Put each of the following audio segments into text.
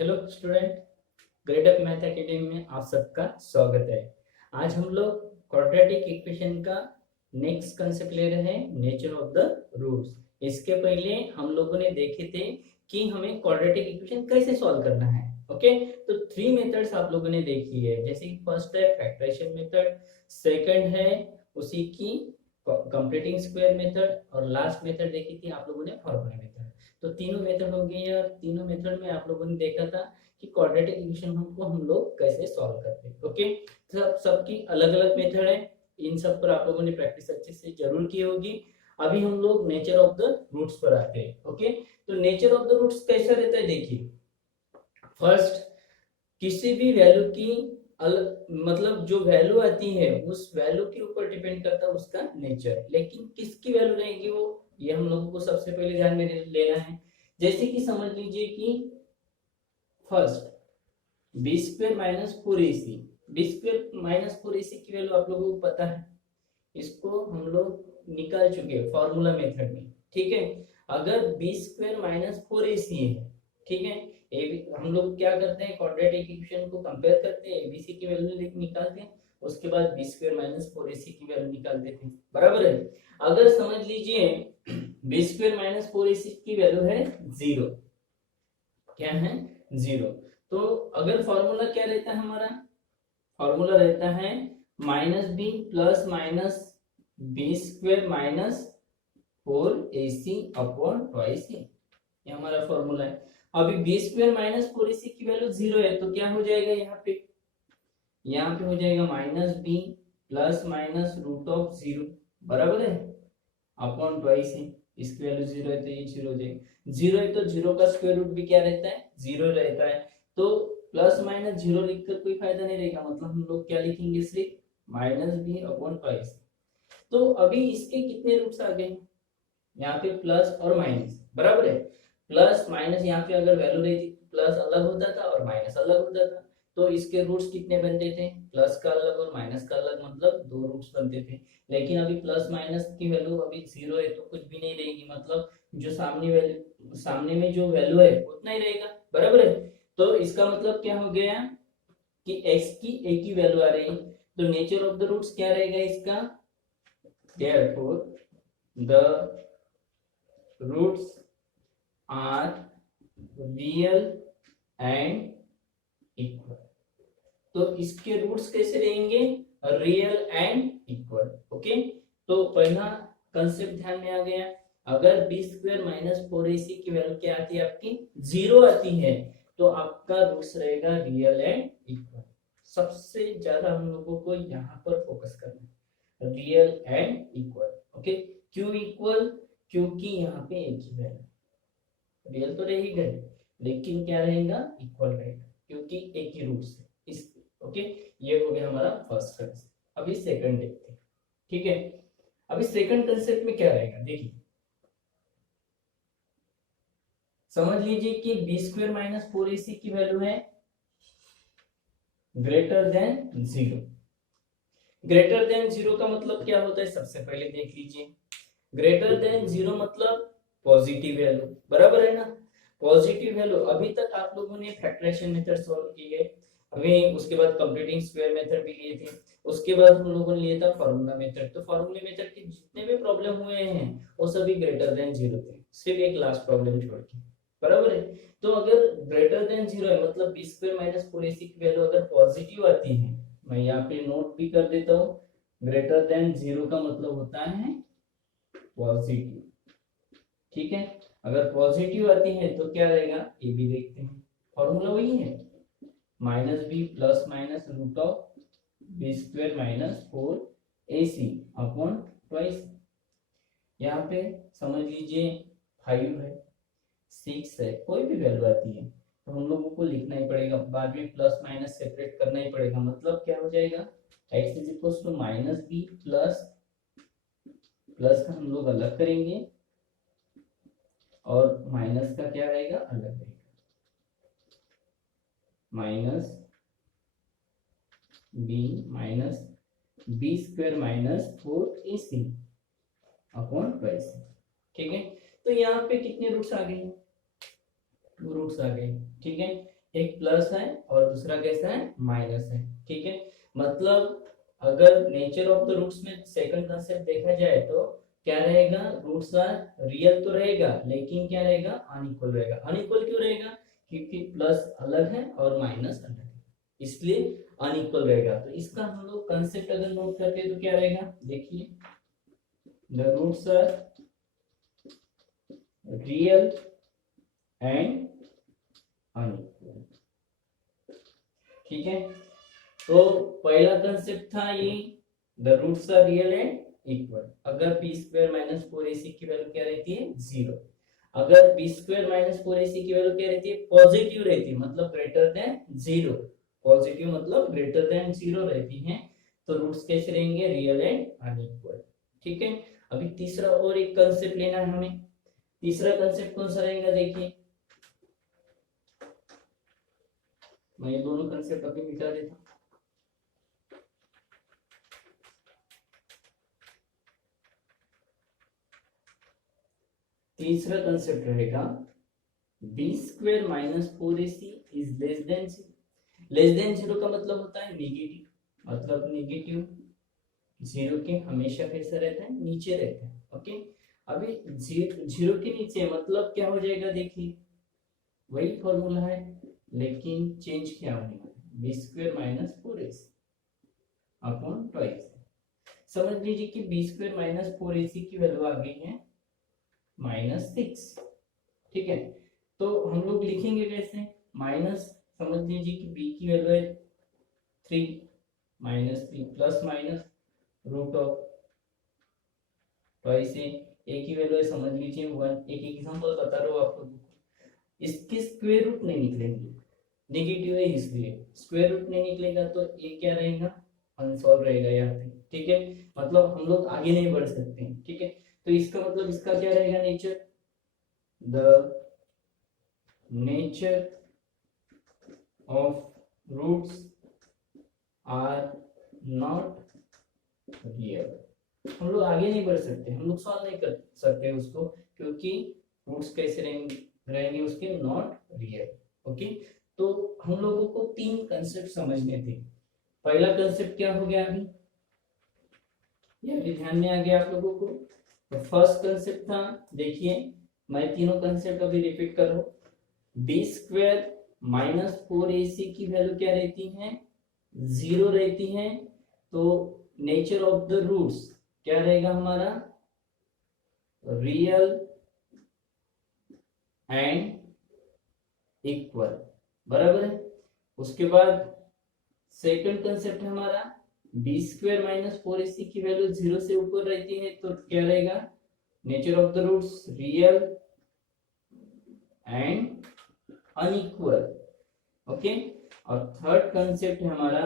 Hello student, grade up math academy में आप सबका स्वागत है। आज हम लोग क्वाड्रेटिक इक्वेशन का नेक्स्ट कंसेप्ट ले रहे हैं, नेचर ऑफ द रूट्स। इसके पहले हम लोगों ने देखे थे कि हमें क्वाड्रेटिक इक्वेशन कैसे सॉल्व करना है। ओके, तो 3 मेथड्स आप लोगों ने देखी है, जैसे कि फर्स्ट है फैक्टराइजेशन मेथड, सेकंड है उसी की कंप्लीटिंग स्क्वायर मेथड, और लास्ट मेथड देखी थी आप लोगों ने फॉर्मूला मेथड। तो तीनों मेथड हो गई है, और तीनों मेथड में आप लोगों ने देखा था कि क्वाड्रेटिक इक्वेशन को हम लोग कैसे सॉल्व करते हैं। ओके, सबकी अलग अलग मेथड है, इन सब पर आप लोगों ने प्रैक्टिस अच्छे से जरूर की होगी। अभी हम लोग नेचर ऑफ द रूट्स पर आते हैं। ओके, तो नेचर ऑफ द रूट्स कैसा रहता है, देखिए। फर्स्ट, किसी भी वैल्यू की मतलब जो वैल्यू आती है उस वैल्यू के ऊपर डिपेंड करता है उसका नेचर, लेकिन किसकी वैल्यू रहेगी वो, ये हम लोगों को सबसे पहले ध्यान में लेना है। जैसे कि समझ लीजिए कि first b square minus four ए c, b square minus four ए सी की वैल्यू आप लोगों को पता है, इसको हम लोग निकाल चुके हैं फॉर्मूला मेथड में। ठीक है, अगर बी स्क्वेयर माइनस फोर ए सी है, ठीक है, हम लोग क्या करते हैं, क्वाड्रेटिक इक्वेशन को कंपेयर करते हैं, एबीसी की वैल्यू निकालते हैं, उसके बाद बी स्क्वेयर माइनस फोर ए सी की वैल्यू निकाल देते हैं, बराबर है। अगर समझ लीजिए बी स्क्वेयर माइनस फोर ए सी की वैल्यू है जीरो, क्या है, जीरो, तो अगर फॉर्मूला क्या रहता है हमारा, फॉर्मूला रहता है minus B plus minus b square minus four A C upon twice a, ये हमारा फॉर्मूला है। अभी बी स्क्वेयर माइनस फोर ए सी की वैल्यू जीरो है, तो क्या हो जाएगा यहाँ पे हो जाएगा minus B plus minus root of zero, बराबर है, अपॉन ट्वाइस है। इसकी वैल्यू जीरो है तो ये जीरो हो जाएगा, जीरो है तो जीरो का स्क्वायर रूट भी क्या रहता है, जीरो रहता है। तो प्लस माइनस जीरो लिखकर कोई फायदा नहीं रहेगा, मतलब हम लोग क्या लिखेंगे, सिर्फ माइनस बी अपॉन ट्वाइस। तो अभी इसके कितने रूट्स आ गए, यहाँ पे प्लस और माइनस, बराबर है। प्लस माइनस यहाँ पे अगर वैल्यू रहती प्लस अलग होता था और माइनस अलग होता था, तो इसके रूट्स कितने बनते थे, प्लस का अलग और माइनस का अलग, मतलब दो रूट्स बनते थे। लेकिन अभी प्लस माइनस की वैल्यू अभी जीरो है तो कुछ भी नहीं रहेगी, मतलब जो सामने में जो वैल्यू है उतना ही रहेगा, बराबर है। तो इसका मतलब क्या हो गया कि x की एक ही वैल्यू आ रही है, तो नेचर ऑफ द रूट्स क्या रहेगा इसका, therefore the roots are real and equal. तो इसके रूट्स कैसे रहेंगे, रियल एंड इक्वल। ओके, तो पहला कंसेप्ट ध्यान में आ गया। अगर बी स्क्वायर माइनस फोर ए सी की वैल्यू क्या आती है, आपकी जीरो आती है, तो आपका रूट्स रहेगा रियल एंड इक्वल। सबसे ज्यादा हम लोगों को यहाँ पर फोकस करना है, रियल एंड इक्वल। ओके, क्यों इक्वल, क्योंकि यहाँ पे एक ही वैल्यू, रियल तो रह ही गए लेकिन क्या रहेगा, इक्वल रहेगा, क्योंकि एक ही रूट्स है इस। ओके, ये हो गया हमारा फर्स्ट कंसेप्ट। अभी सेकंड देखते हैं। ठीक है, अभी सेकंड कंसेप्ट में क्या रहेगा, देखिए। समझ लीजिए कि बी स्क्वायर माइनस फोर ए सी की वैल्यू है greater than zero. Greater than zero का मतलब क्या होता है, सबसे पहले देख लीजिए। ग्रेटर देन जीरो मतलब पॉजिटिव वैल्यू, बराबर है ना। पॉजिटिव वैल्यू, अभी तक आप लोगों ने फैक्टराइजेशन मेथड सॉल्व की है, अभी उसके बाद कंप्लीटिंग स्क्वायर मेथड भी लिए थे, उसके बाद हम लोगों ने लिया था फार्मूला मेथड। तो फार्मूला मेथड के जितने भी प्रॉब्लम हुए हैं वो सभी ग्रेटर देन जीरो थे, सिर्फ एक लास्ट प्रॉब्लम छोड़ के, बराबर है। तो अगर ग्रेटर देन जीरो है मतलब बी स्क्वायर माइनस फोर ए सी की वैल्यू अगर पॉजिटिव आती है, मैं यहाँ पे नोट भी कर देता हूँ, ग्रेटर देन जीरो का मतलब होता है पॉजिटिव। ठीक है, अगर पॉजिटिव आती है तो क्या रहेगा, ये भी देखते हैं, फॉर्मूला वही है, minus B plus minus root of B square minus four A C upon twice. यहाँ पे समझ लीजिए 5 है, 6 है, कोई भी वैल्यू आती है तो हम लोगों को लिखना ही पड़ेगा, बाद में प्लस माइनस सेपरेट करना ही पड़ेगा। मतलब क्या हो जाएगा, x is equal to minus B plus, plus का हम लोग अलग करेंगे और माइनस का क्या रहेगा, अलग रहेगा, minus B minus B square minus four ए सी अपॉन ट्वाइस। ठीक है, तो यहाँ पे कितने रूट्स आ गए, 2 रूट्स आ गए। ठीक है, एक प्लस है और दूसरा कैसा है, माइनस है। ठीक है, मतलब अगर नेचर ऑफ द रूट्स में सेकंड कंसेप्ट देखा जाए तो क्या रहेगा, रूट्स आर रियल तो रहेगा लेकिन क्या रहेगा, अनइक्वल रहेगा। अनइक्वल क्यों रहेगा, क्योंकि प्लस अलग है और माइनस अलग है, इसलिए अनइक्वल रहेगा। तो इसका हम लोग कंसेप्ट अगर नोट करते हैं तो क्या रहेगा, देखिए, the roots are real and unequal. ठीक है, तो पहला कंसेप्ट था ये, the roots are real and equal. अगर बी स्क्वायर माइनस फोर ए सी की वैल्यू क्या रहती है, जीरो। अगर बी स्क्वायर माइनस फोर ए सी की वैल्यू क्या रहती है, पॉजिटिव रहती है, मतलब ग्रेटर देन जीरो। पॉजिटिव मतलब ग्रेटर देन जीरो रहती है, तो रूट्स कैसे रहेंगे, रियल एंड अनइक्वल। ठीक है, अभी तीसरा और एक कंसेप्ट लेना है हमें। तीसरा कंसेप्ट कौन सा रहेगा, देखिए, मैं ये दोनों कंसेप्ट अभी मिटा देता हूं। तीसरा कंसेप्ट रहेगा B square minus four A C is less than zero. Less than zero का मतलब होता है नेगेटिव, मतलब नेगेटिव जीरो के हमेशा कैसा रहता है, नीचे रहता है। ओके, अभी जीरो के नीचे मतलब क्या हो जाएगा, देखिए वही फॉर्मूला है लेकिन चेंज क्या होने वाला है, बी स्क्वायर माइनस फोर ए सी अपॉन ट्वाइस। समझ लीजिए कि बी स्क्वायर माइनस फोर ए सी की वैल्यू आ गई है -6। ठीक है, तो हम लोग लिखेंगे कैसे, माइनस, समझ लीजिए कि b की वैल्यू है 3 -3 plus minus root of twice a की वैल्यू है, समझ लीजिए 1। एक एग्जांपल बता रहा हूँ आपको, इसके स्क्वायर रूट नहीं निकलेंगे, नेगेटिव है इसलिए स्क्वायर रूट नहीं निकलेगा, तो a क्या रहेगा, अनसॉल्व रहेगा यहाँ पे। ठीक है, मतलब हम लोग आगे नहीं बढ़ सकते। ठीक है, तो इसका मतलब इसका क्या रहेगा, nature, the nature of roots are not real। हम लोग आगे नहीं बढ़ सकते, हम लोग सॉल्व नहीं कर सकते उसको, क्योंकि रूट्स कैसे रहेंगे उसके, नॉट रियल। ओके, तो हम लोगों को तीन कंसेप्ट समझने थे। पहला कंसेप्ट क्या हो गया अभी, ये भी ध्यान में आ गया आप लोगों को। तो फर्स्ट कंसेप्ट था, देखिए मैं तीनों कंसेप्ट अभी रिपीट कर रहा हूं। बी स्क्वायर माइनस फोर ए सी की वैल्यू क्या रहती है, जीरो रहती है, तो नेचर ऑफ द रूट्स क्या रहेगा हमारा, रियल एंड इक्वल, बराबर है। उसके बाद सेकंड कंसेप्ट है हमारा, बी स्क्वायर माइनस फोर ए सी की वैल्यू जीरो से ऊपर रहती है, तो क्या रहेगा, nature of the roots real and unequal. Okay, और थर्ड कंसेप्ट है हमारा,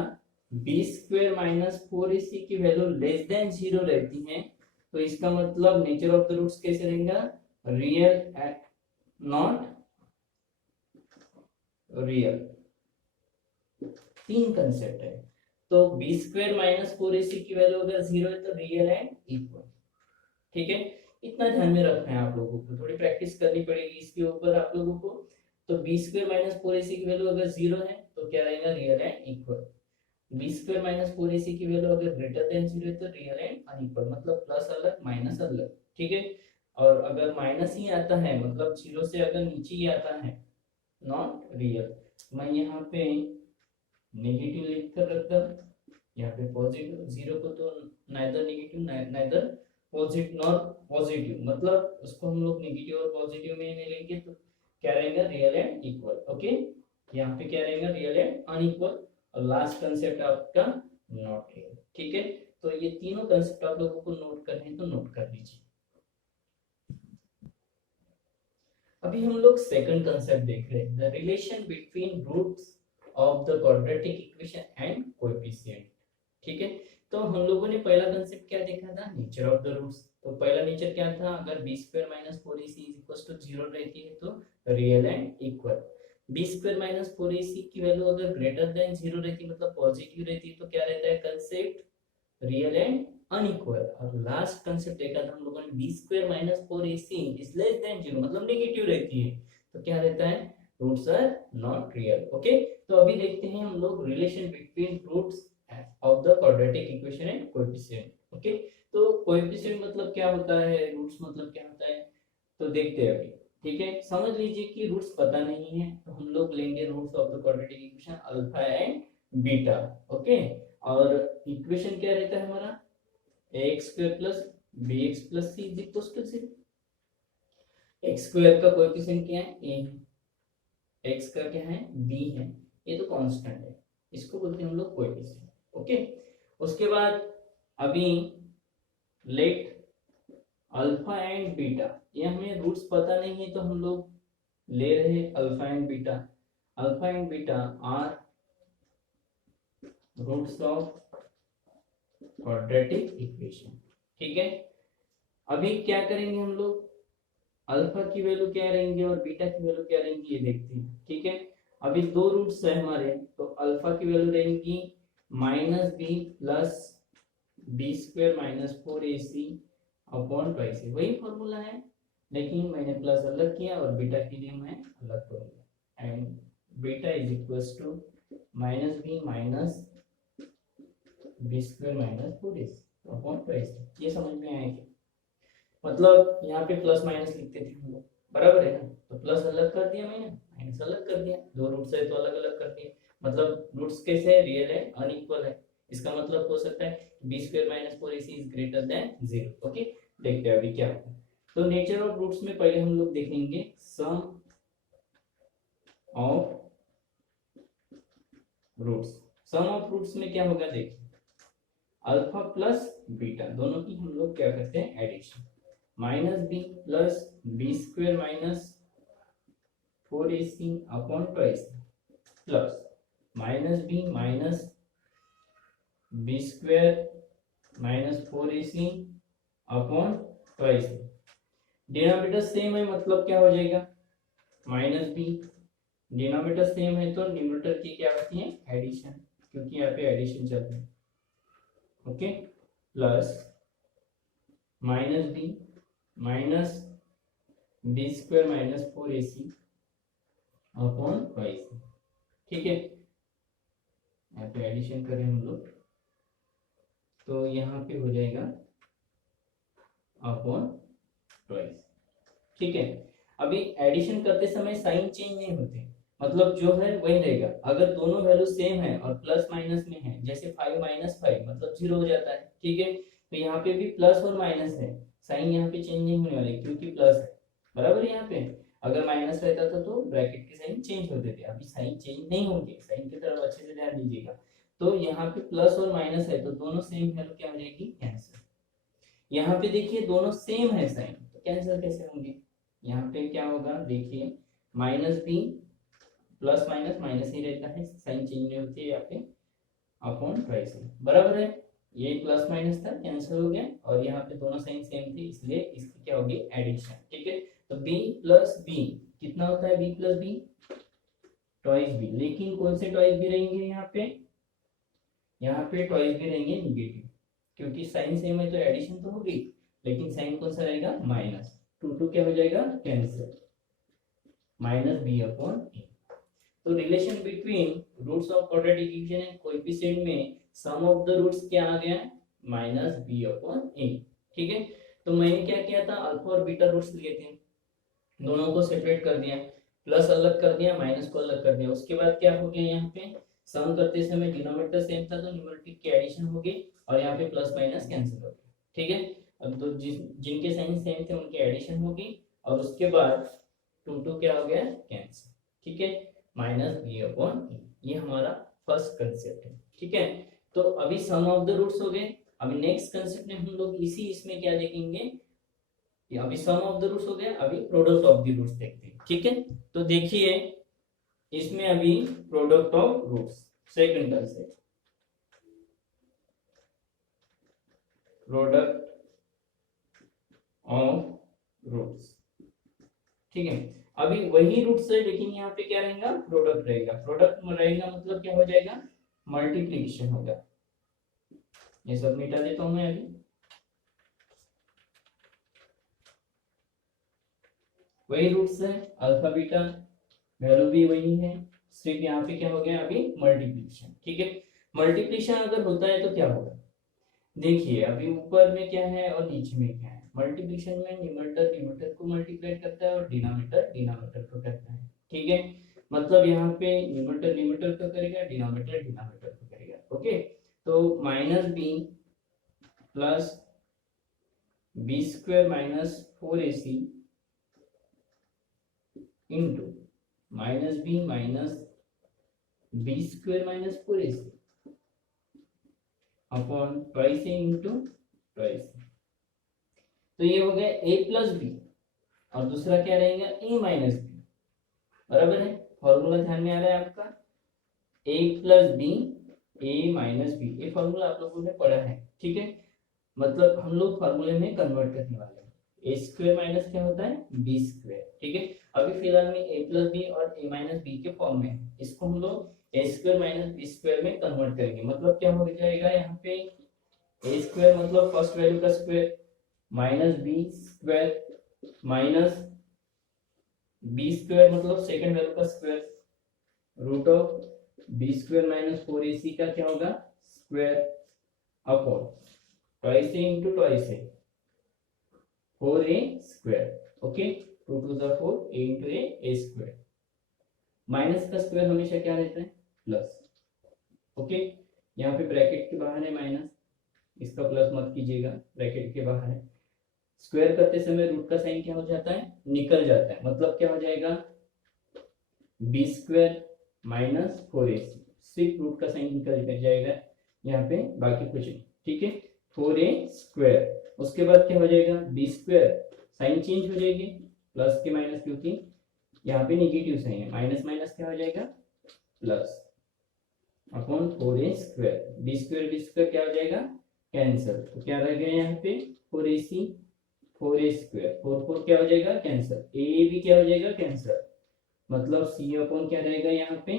बी स्क्वायर माइनस फोर ए सी की वैल्यू लेस देन जीरो रहती है, तो इसका मतलब नेचर ऑफ द रूट्स कैसे रहेगा, रियल एंड नॉट रियल। तीन कंसेप्ट है, तो बी स्क्वायर माइनस फोर ए सी की वैल्यू अगर जीरो है तो रियल एंड इक्वल। ठीक है, इतना ध्यान में रखना है आप लोगों को, थोड़ी प्रैक्टिस करनी पड़ेगी इसके ऊपर आप लोगों को। तो बी स्क्वायर माइनस फोर ए सी की वैल्यू अगर जीरो है तो क्या रहेगा, real and equal. B square minus four ए सी की वैल्यू अगर ग्रेटर देन जीरो है तो रियल एंड अनइक्वल, मतलब प्लस अलग माइनस अलग। ठीक है, और अगर माइनस ही आता है, मतलब जीरो से अगर नीचे ही आता है, नॉट रियल। मैं यहाँ पे नेगेटिव लिख कर रखता हूँ, यहाँ पे पॉजिटिव, जीरो को तो neither negative neither positive nor positive, मतलब उसको हम लोग नेगेटिव और पॉजिटिव में नहीं लेंगे, तो क्या रहेगा, रियल एंड इक्वल। ओके, यहाँ पे क्या रहेगा, रियल एंड अनइक्वल, और लास्ट कंसेप्ट आपका नॉट रियल। ठीक है, तो ये तीनों कंसेप्ट आप लोगों को नोट करने हैं तो नोट कर लीजिए। अभी हम लोग सेकंड कंसेप्ट देख रहे हैं, the relation between roots of the quadratic equation and coefficient. ठीक है, तो हम लोगों ने पहला कंसेप्ट क्या देखा था, नेचर ऑफ द रूट्स। तो पहला नेचर क्या था, अगर B square minus four A C is equal to zero रहती है तो real and equal. B square minus four ए सी की वैल्यू अगर ग्रेटर देन जीरो रहती है, मतलब पॉजिटिव रहती है, तो क्या रहता है कंसेप्ट, रियल एंड अनइक्वल। और लास्ट कंसेप्ट देखा था हम लोगों ने, B square minus four A C is less than zero, मतलब नेगेटिव रहती है, तो क्या रहता है, roots are not real. Okay, तो अभी देखते हैं हम लोग relation between roots of the quadratic equation and coefficient. Okay, तो कोएफिशिएंट मतलब क्या होता है, रूट्स मतलब क्या होता है, तो देखते हैं अभी। ठीक है, समझ लीजिए कि रूट्स पता नहीं है तो हम लोग लेंगे roots of the quadratic equation alpha and beta. Okay, और इक्वेशन क्या रहता है हमारा, ax square plus bx plus c is equal to 0। x square का कोएफिशिएंट क्या है, a है, x का क्या है, b है, ये तो कांस्टेंट है, इसको बोलते हैं हम लोग कोएफिशिएंट। ओके, उसके बाद अभी लेट अल्फा एंड बीटा, ये हमें रूट्स पता नहीं है तो हम लोग ले रहे हैं alpha and beta. Alpha and beta are roots of quadratic equation. ठीक है, अभी क्या करेंगे हम लोग, अल्फा की वैल्यू क्या रहेंगे और बीटा की वैल्यू क्या रहेंगी ये देखते हैं। ठीक है, अभी दो रूट्स है हमारे, तो अल्फा की वैल्यू रहेंगी minus B plus B square minus 4ac upon twice, वही फॉर्मूला है लेकिन मैंने प्लस अलग किया और बीटा के लिए मैं अलग करूंगा। And beta is equals to minus B minus B square minus 4ac upon twice. ये समझ में आया क्या, मतलब यहाँ पे प्लस माइनस लिखते थे हम लोग, बराबर है ना, तो प्लस अलग कर दिया मैंने, माइनस अलग कर दिया, दो रूट्स है तो अलग अलग कर दिया, मतलब रूट्स कैसे है, रियल है, अनइक्वल है, इसका मतलब हो सकता है B square minus 4ac is greater than 0। Okay, देखते हैं अभी क्या होगा। तो नेचर ऑफ रूट्स में पहले हम लोग देखेंगे sum of roots. Sum of roots में क्या होगा, देखिए अल्फा प्लस बीटा दोनों की हम लोग क्या करते हैं, addition, minus B plus B square minus 4ac upon twice plus minus B minus B square minus 4ac upon twice. Denominator same है मतलब क्या हो जाएगा, माइनस बी, डिनोमिनेटर सेम है तो न्यूमरेटर की क्या होती है, एडिशन, क्योंकि यहाँ पे एडिशन चल रहा है। Okay, plus minus B minus B square minus 4ac upon twice. ठीक है, यहाँ पे एडिशन करें हम लोग तो यहाँ पे हो जाएगा अपॉन ट्वाइस। ठीक है, अभी एडिशन करते समय साइन चेंज नहीं होते, मतलब जो है वही रहेगा। अगर दोनों वैल्यू सेम है और प्लस माइनस में है, जैसे 5 माइनस 5 मतलब 0 हो जाता है। ठीक है, तो यहाँ पे भी प्लस और माइनस है, साइन यहाँ पे चेंज नहीं होने वाले क्योंकि प्लस है, बराबर। यहाँ पे अगर माइनस रहता था तो ब्रैकेट के साइन चेंज होते थे, अभी साइन चेंज नहीं होंगे, साइन की तरफ अच्छे से ध्यान दीजिएगा। तो यहाँ पे प्लस और माइनस है तो दोनों सेम वैल्यू क्या हो जाएगी, कैंसिल। यहाँ पे देखिए दोनों सेम है साइन, तो कैंसिल कैसे होंगे, यहाँ पे क्या होगा देखिए, minus B plus minus minus ही रहता है, साइन चेंज नहीं होती है यहाँ पे, अपॉन ट्वाइस, बराबर है। ये प्लस माइनस था कैंसिल हो गया और यहाँ पे दोनों साइन सेम थे इसलिए इसकी क्या होगी, एडिशन। ठीक है, तो b प्लस बी कितना होता है, b plus B twice B, लेकिन कौन से ट्वाइस भी रहेंगे यहाँ पे ट्वाइस भी रहेंगे निगेटिव, क्योंकि साइन सेम है तो एडिशन तो होगी, लेकिन साइन कौन सा रहेगा, माइनस, टू क्या हो जाएगा, cancel, minus B upon A. तो relation between roots of quadratic equation and coefficient में सम ऑफ द रूट्स क्या आ गया, माइनस बी अपॉन ए। ठीक है, तो मैंने क्या किया था, अल्फा और बीटा रूट्स लिए थे, दोनों को सेपरेट कर दिया, प्लस अलग कर दिया, माइनस को अलग कर दिया। उसके बाद क्या हो गया, यहाँ पे सम करते समय डिनोमिनेटर सेम था तो न्यूमरेटर की एडिशन हो गई और यहाँ पे प्लस माइनस कैंसिल हो गया। ठीक है, अब तो जिनके साइन सेम थे उनकी एडिशन होगी और उसके बाद टू क्या हो गया, कैंसिल। ठीक है, माइनस बी अपॉन ए, ये हमारा फर्स्ट कंसेप्ट है। ठीक है, तो अभी सम ऑफ द रूट्स हो गए। अभी नेक्स्ट कंसेप्ट में हम लोग इसमें क्या देखेंगे, अभी सम ऑफ द रूट्स हो गया, अभी प्रोडक्ट ऑफ द रूट्स देखते हैं। ठीक है, तो देखिए इसमें अभी product of roots, second concept, product of roots. ठीक है, अभी वही रूट्स है लेकिन यहाँ पे क्या रहेगा, प्रोडक्ट रहेगा। प्रोडक्ट रहेगा मतलब क्या हो जाएगा, मल्टीप्लीकेशन होगा। ये सब मिटा देता हूं मैं अभी, वही रूट्स है, अल्फा बीटा वैल्यू भी वही है, सिर्फ यहाँ पे क्या हो गया अभी मल्टीप्लिकेशन। ठीक है, मल्टीप्लिकेशन अगर होता है तो क्या होगा, देखिए अभी ऊपर में क्या है और नीचे में क्या है। मल्टीप्लिकेशन में न्यूमरेटर न्यूमरेटर को मल्टीप्लाई करता है और डिनोमिनेटर डिनोमिनेटर को करता है। ठीक है, मतलब यहाँ पे न्यूमरेटर न्यूमरेटर को करेगा, डिनोमिनेटर डिनोमिनेटर को करेगा। ओके, तो minus B plus B square minus 4ac into minus B minus B square minus 4ac upon twice ए इंटू ट्वाइस। तो ये हो गया a प्लस बी और दूसरा क्या रहेगा a माइनस बी, बराबर है। फॉर्मूला ध्यान में आ रहा है आपका, a plus B a minus B, ये फॉर्मूला आप लोगों ने पढ़ा है। ठीक है, मतलब हम लोग फॉर्मूले में कन्वर्ट करने वाले हैं। a स्क्वायर माइनस क्या होता है बी स्क्वायर। ठीक है, अभी फिलहाल में a प्लस बी और a माइनस बी के फॉर्म में है, इसको हम लोग a square minus B square में कन्वर्ट करेंगे। मतलब क्या हो जाएगा यहाँ पे a स्क्वायर मतलब फर्स्ट वैल्यू का square minus B square minus B square मतलब सेकंड वैल्यू का square root of B square minus 4ac का क्या होगा square upon twice A into twice A 4a square. Okay, 2 to the 4 a into a square. Minus का square हमेशा क्या रहता है प्लस। ओके, यहाँ पे ब्रैकेट के बाहर है माइनस, इसका प्लस मत कीजिएगा, ब्रैकेट के बाहर है। स्क्वायर करते समय रूट का साइन क्या हो जाता है निकल जाता है, मतलब क्या हो जाएगा बी स्क्वायर माइनस 4ac, सिर्फ रूट का साइन निकल जाएगा यहाँ पे, बाकी कुछ नहीं। ठीक है, 4a स्क्वायर, उसके बाद क्या हो जाएगा बी स्क्वायर, साइन चेंज हो जाएगी प्लस के माइनस, क्योंकि यहाँ पे नेगेटिव साइन है, माइनस माइनस क्या हो जाएगा plus upon 4a square. B square क्या हो जाएगा कैंसिल, तो क्या रह गया यहाँ पे 4ac 4a स्क्वायर, 4 क्या हो जाएगा कैंसिल, a भी क्या हो जाएगा कैंसिल, मतलब c अपॉन क्या रहेगा यहाँ पे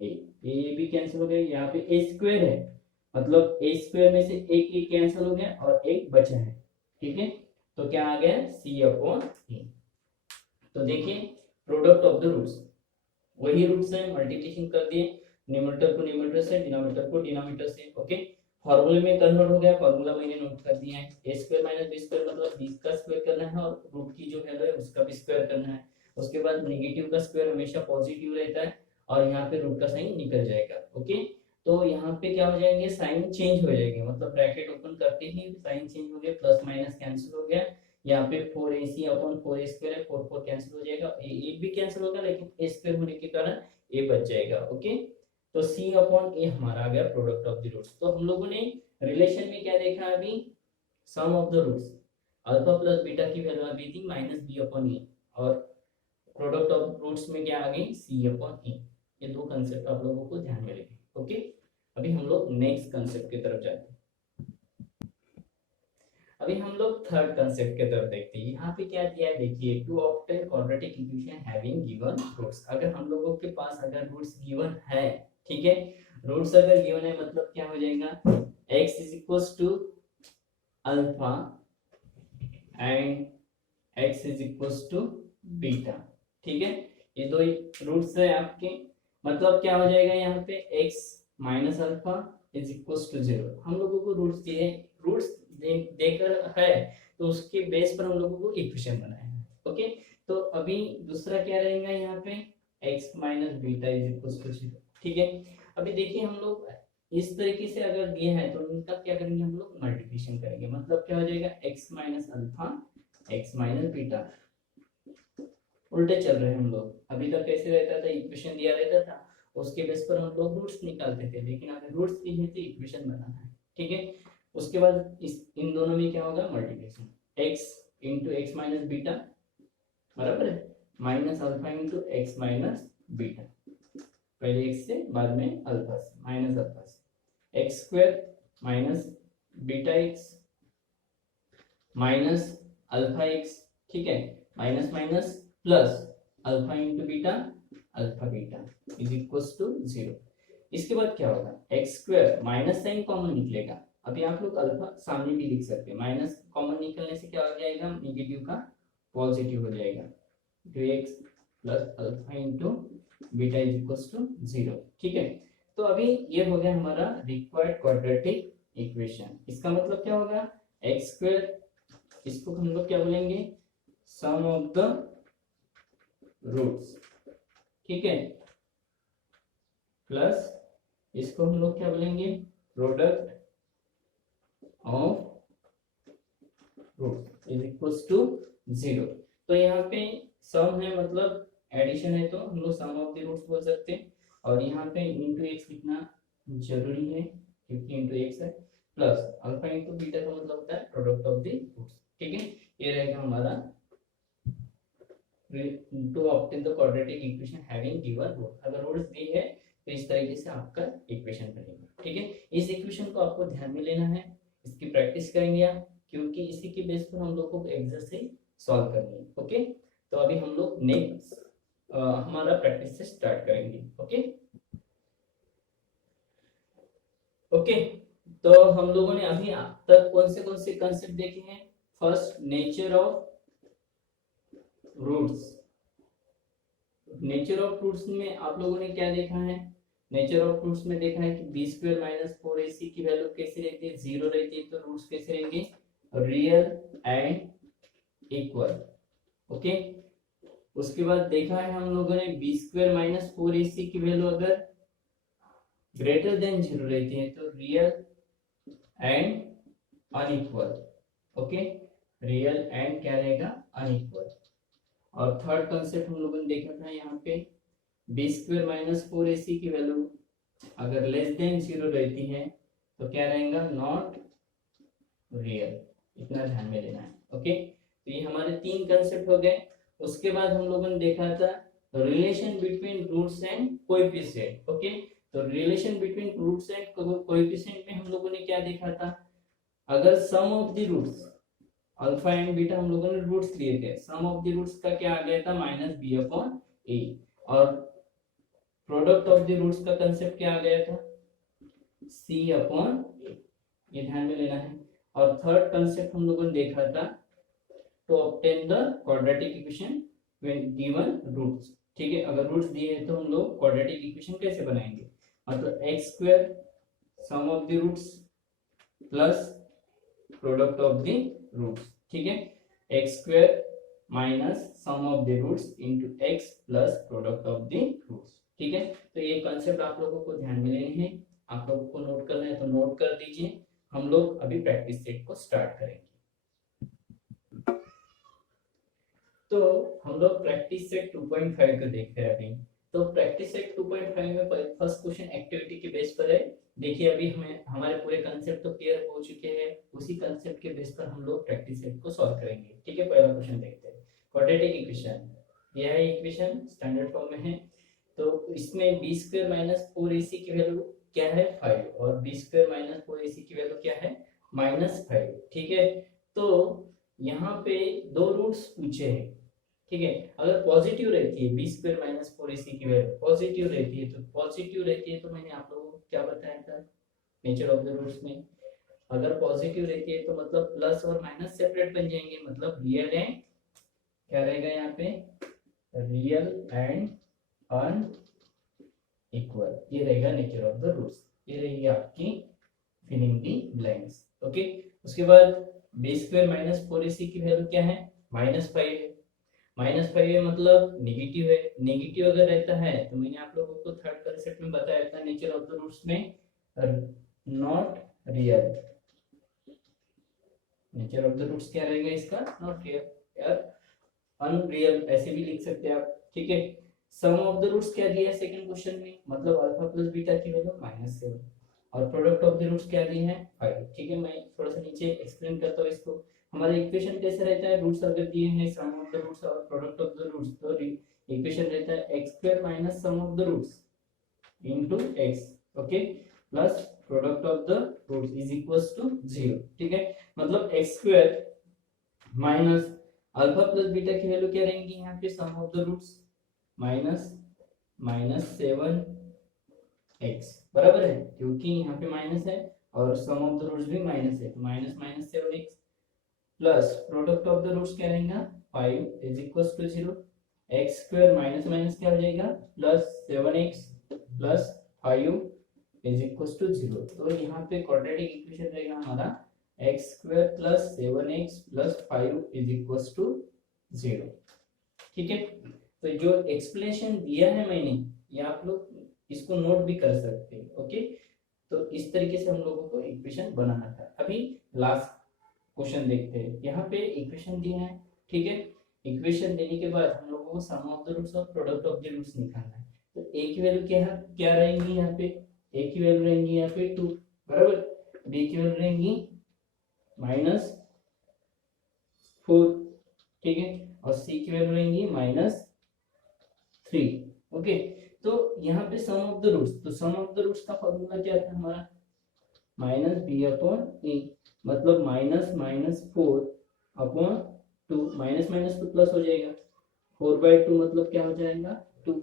a भी कैंसिल हो गया। यहाँ पे a स्क्वायर है, मतलब a स्क्वायर में से एक एक कैंसिल हो गया और एक बचा है। ठीक है, तो क्या आ गया c अपॉन a। तो देखिए प्रोडक्ट ऑफ द रूट्स, वही रूट्स है, मल्टीप्लिकेशन कर दिए, न्यूमरेटर को न्यूमरेटर से, डिनोमिनेटर को डिनोमिनेटर से। ओके, फॉर्मूले में कन्वर्ट हो गया, फॉर्मूला मैंने नोट कर दिया है। a square minus B square मतलब बी का स्क्वायर करना है और रूट की जो वैल्यू है उसका भी स्क्वायर करना है। उसके बाद नेगेटिव का स्क्वायर हमेशा पॉजिटिव रहता है और यहाँ पे रूट का साइन निकल जाएगा। ओके, तो यहाँ पे क्या हो जाएंगे साइन चेंज हो जाएंगे, मतलब ब्रैकेट ओपन करते ही साइन चेंज हो गया, प्लस माइनस कैंसिल हो गया। यहाँ पे 4ac अपॉन 4a स्क्वायर है, 4 कैंसिल हो जाएगा, ए भी कैंसिल होगा लेकिन a स्क्वायर होने के कारण a बच जाएगा। ओके, तो c अपॉन a हमारा आ गया प्रोडक्ट ऑफ द रूट्स। तो हम लोगों ने रिलेशन में क्या देखा अभी, sum of the roots, alpha plus beta की वैल्यू आ गई थी माइनस बी अपॉन ए, और प्रोडक्ट ऑफ रूट्स में क्या आ गई सी अपॉन ए। ये दो कंसेप्ट आप लोगों को ध्यान में रखें। ओके, अभी हम लोग नेक्स्ट कंसेप्ट की तरफ जाते हैं। अभी हम लोग थर्ड कंसेप्ट की तरफ देखते हैं। यहाँ पे क्या दिया है देखिए, to obtain quadratic equation having given roots. अगर हम लोगों के पास अगर रूट्स गिवन है, ठीक है, रूट्स अगर गिवन है मतलब क्या हो जाएगा x is equals to alpha and x is equals to beta. ठीक है, ये दो रूट्स है आपके, मतलब क्या हो जाएगा यहाँ पे x minus alpha is equals to 0। हम लोगों को रूट्स दिए, रूट्स देकर है तो उसके बेस पर हम लोगों को इक्वेशन बनाया है। ओके, तो अभी दूसरा क्या रहेगा यहाँ पे x minus beta is equals to 0। ठीक है, अभी देखिए हम लोग इस तरीके से अगर दिए हैं तो इनका क्या करेंगे हम लोग मल्टीप्लिकेशन करेंगे, मतलब क्या हो जाएगा x minus alpha x minus beta. उल्टे चल रहे हैं हम लोग, अभी तक कैसे रहता था इक्वेशन दिया रहता था उसके बेस पर हम लोग रूट्स निकालते थे, लेकिन अगर रूट्स दिए तो इक्वेशन बनाना है। ठीक है, उसके बाद इस इन दोनों में क्या होगा multiplication, x into x minus beta बराबर है minus alpha into x minus beta, पहले x से बाद में अल्फा से, माइनस अल्फा से, x square minus beta x minus alpha x. ठीक है, minus minus plus alpha into beta alpha beta is equals to 0। इसके बाद क्या होगा x square, minus sign common निकलेगा, अभी आप लोग अल्फा सामने भी लिख सकते हैं, माइनस कॉमन निकलने से क्या हो जाएगा नेगेटिव का पॉजिटिव हो जाएगा, तो x plus alpha into beta is equal to 0। ठीक है, तो अभी ये हो गया हमारा रिक्वायर्ड क्वाड्रेटिक इक्वेशन। इसका मतलब क्या होगा, एक्स स्क्वायर, इसको हम लोग क्या बोलेंगे, सम ऑफ द रूट्स। ठीक है, प्लस इसको हम लोग क्या बोलेंगे, product of root is equal to 0। तो यहाँ पे सम है मतलब एडिशन है, तो हम लोग सम ऑफ द रूट्स बोल सकते हैं। और यहाँ पे इंटू एक्स लिखना जरूरी है क्योंकि इंटू एक्स है, प्लस अल्फा इंटू बीटा का मतलब होता है प्रोडक्ट ऑफ द रूट्स। ठीक है, ये रहेगा हमारा to obtain the quadratic equation having given root. अगर रूट्स दी है तो इस तरीके से आपका इक्वेशन बनेगा। ठीक है, इस इक्वेशन को आपको ध्यान में लेना है, इसकी प्रैक्टिस करेंगे आप, क्योंकि इसी के बेस पर हम लोग को एक्सरसाइज सॉल्व करनी है। ओके, तो अभी हम लोग नेक्स्ट हमारा प्रैक्टिस से स्टार्ट करेंगे। ओके ओके, तो हम लोगों ने अभी तक कौन से कंसेप्ट देखे हैं। First, nature of roots. Nature of roots में आप लोगों ने क्या देखा है, नेचर ऑफ रूट्स में देखा है कि बी स्क्वायर माइनस 4ac की वैल्यू कैसी रहती है, 0 रहती है, तो रूट्स कैसे रहेंगे, रियल एंड इक्वल। ओके, उसके बाद देखा है हम लोगों ने बी स्क्वायर माइनस 4ac की वैल्यू अगर ग्रेटर देन 0 रहती है तो real and unequal. Okay, real and क्या रहेगा, अनइक्वल। और थर्ड कंसेप्ट हम लोगों ने देखा था यहाँ पे, बी स्क्वायर माइनस 4ac की वैल्यू अगर लेस देन 0 रहती है तो क्या रहेगा, नॉट रियल। इतना ध्यान में लेना है। ओके, तो ये हमारे तीन कंसेप्ट हो गए। उसके बाद हम लोगों ने देखा था relation between roots and coefficient. Okay, तो relation between roots and coefficient में हम लोगों ने क्या देखा था, अगर sum of the roots alpha and beta हम लोगों ने रूट्स लिए थे, सम ऑफ द रूट्स का क्या आ गया था, माइनस बी अपॉन ए। और प्रोडक्ट ऑफ द रूट्स का कंसेप्ट क्या आ गया था, सी अपॉन ए। ये ध्यान में लेना है। और थर्ड कंसेप्ट हम लोगों ने देखा था, to obtain the quadratic equation when given roots. ठीक है, अगर रूट्स दिए हैं तो हम लोग क्वाड्रेटिक इक्वेशन कैसे बनाएंगे, मतलब x square sum of the roots plus product of the roots. ठीक है, x square minus sum of the roots into x plus product of the roots. ठीक है, तो ये कंसेप्ट आप लोगों को ध्यान में लेने हैं, आप लोगों को नोट करना है तो नोट कर दीजिए। हम लोग अभी प्रैक्टिस सेट को स्टार्ट करेंगे। तो हम लोग प्रैक्टिस सेट 2.5 को देख रहे हैं अभी। तो प्रैक्टिस सेट 2.5 में फर्स्ट क्वेश्चन एक्टिविटी के बेस पर है। देखिए अभी हमें हमारे पूरे कंसेप्ट तो क्लियर हो चुके हैं, उसी कंसेप्ट के बेस पर हम लोग प्रैक्टिस सेट को सॉल्व करेंगे। ठीक है, पहला क्वेश्चन देखते हैं, क्वाड्रेटिक इक्वेशन। यह है इक्वेशन, स्टैंडर्ड फॉर्म में है। तो इसमें बी स्क्वायर माइनस 4ac की वैल्यू क्या है, 5, और बी स्क्वायर माइनस 4ac की वैल्यू क्या है, -5। ठीक है, तो यहाँ पे दो रूट्स पूछे हैं। ठीक है, अगर पॉजिटिव रहती है बी स्क्वायर माइनस 4ac की वैल्यू पॉजिटिव रहती है, तो पॉजिटिव रहती है तो मैंने आप लोगों को क्या बताया था नेचर ऑफ द रूट्स में, अगर पॉजिटिव रहती है तो मतलब प्लस और माइनस सेपरेट बन जाएंगे, मतलब रियल एंड क्या रहेगा यहाँ पे, रियल एंड अनइक्वल। ये रहेगा नेचर ऑफ द रूट्स। ये रहेगी आपकी फिलिंग दी ब्लैंक्स। ओके, उसके बाद बी स्क्वायर माइनस 4ac की वैल्यू क्या है, -5 है। -5 है मतलब नेगेटिव है। नेगेटिव अगर रहता है तो मैंने आप लोगों को थर्ड कंसेप्ट में बताया था नेचर ऑफ द रूट्स में, not real. Nature of the roots क्या रहेगा इसका, नॉट रियल यार, अनरियल ऐसे भी लिख सकते हैं आप। ठीक है, सम ऑफ द रूट्स क्या दिया है सेकंड क्वेश्चन में, मतलब अल्फा प्लस बीटा की वैल्यू -7, और प्रोडक्ट ऑफ द रूट्स क्या दी है, 5। ठीक है, मैं थोड़ा सा नीचे एक्सप्लेन करता हूँ इसको। हमारा इक्वेशन कैसे रहता है, रूट्स अगर दिए हैं सम ऑफ द रूट्स और प्रोडक्ट ऑफ द रूट्स, तो इक्वेशन रहता है x square minus sum of the roots into x, okay, plus product of the roots is equals to 0। ठीक है, मतलब x square minus alpha plus beta की value क्या रहेंगी यहाँ पे, sum of the roots -7x बराबर है, क्योंकि यहाँ पे माइनस है और सम ऑफ द रूट्स भी माइनस है, तो -7x plus product of the roots क्या रहेगा 5 is equals to 0। X square minus minus क्या हो जाएगा plus 7x plus 5 is equal to 0। तो यहाँ पे क्वाड्रेटिक इक्वेशन रहेगा हमारा x square plus 7x plus 5 is equal to 0। ठीक है, तो जो एक्सप्लेनेशन दिया है मैंने ये आप लोग इसको नोट भी कर सकते हैं। ओके, तो इस तरीके से हम लोगों को इक्वेशन बनाना था। अभी लास्ट क्वेश्चन देखते हैं। यहाँ पे इक्वेशन दिया है, ठीक है। इक्वेशन देने के बाद हम लोगों को सम ऑफ द रूट्स और प्रोडक्ट ऑफ द रूट्स निकालना है। तो a की वैल्यू क्या रहेंगी यहाँ पे, a की वैल्यू रहेंगी यहाँ पे 2 बराबर, b की वैल्यू रहेंगी -4, ठीक है, और c की वैल्यू रहेंगी -3। ओके, तो यहाँ पे सम ऑफ द रूट्स, तो सम ऑफ द रूट्स का फॉर्मूला क्या था हमारा -b/a, मतलब -4/2, माइनस माइनस तो प्लस हो जाएगा, 4/2 मतलब क्या हो जाएगा 2,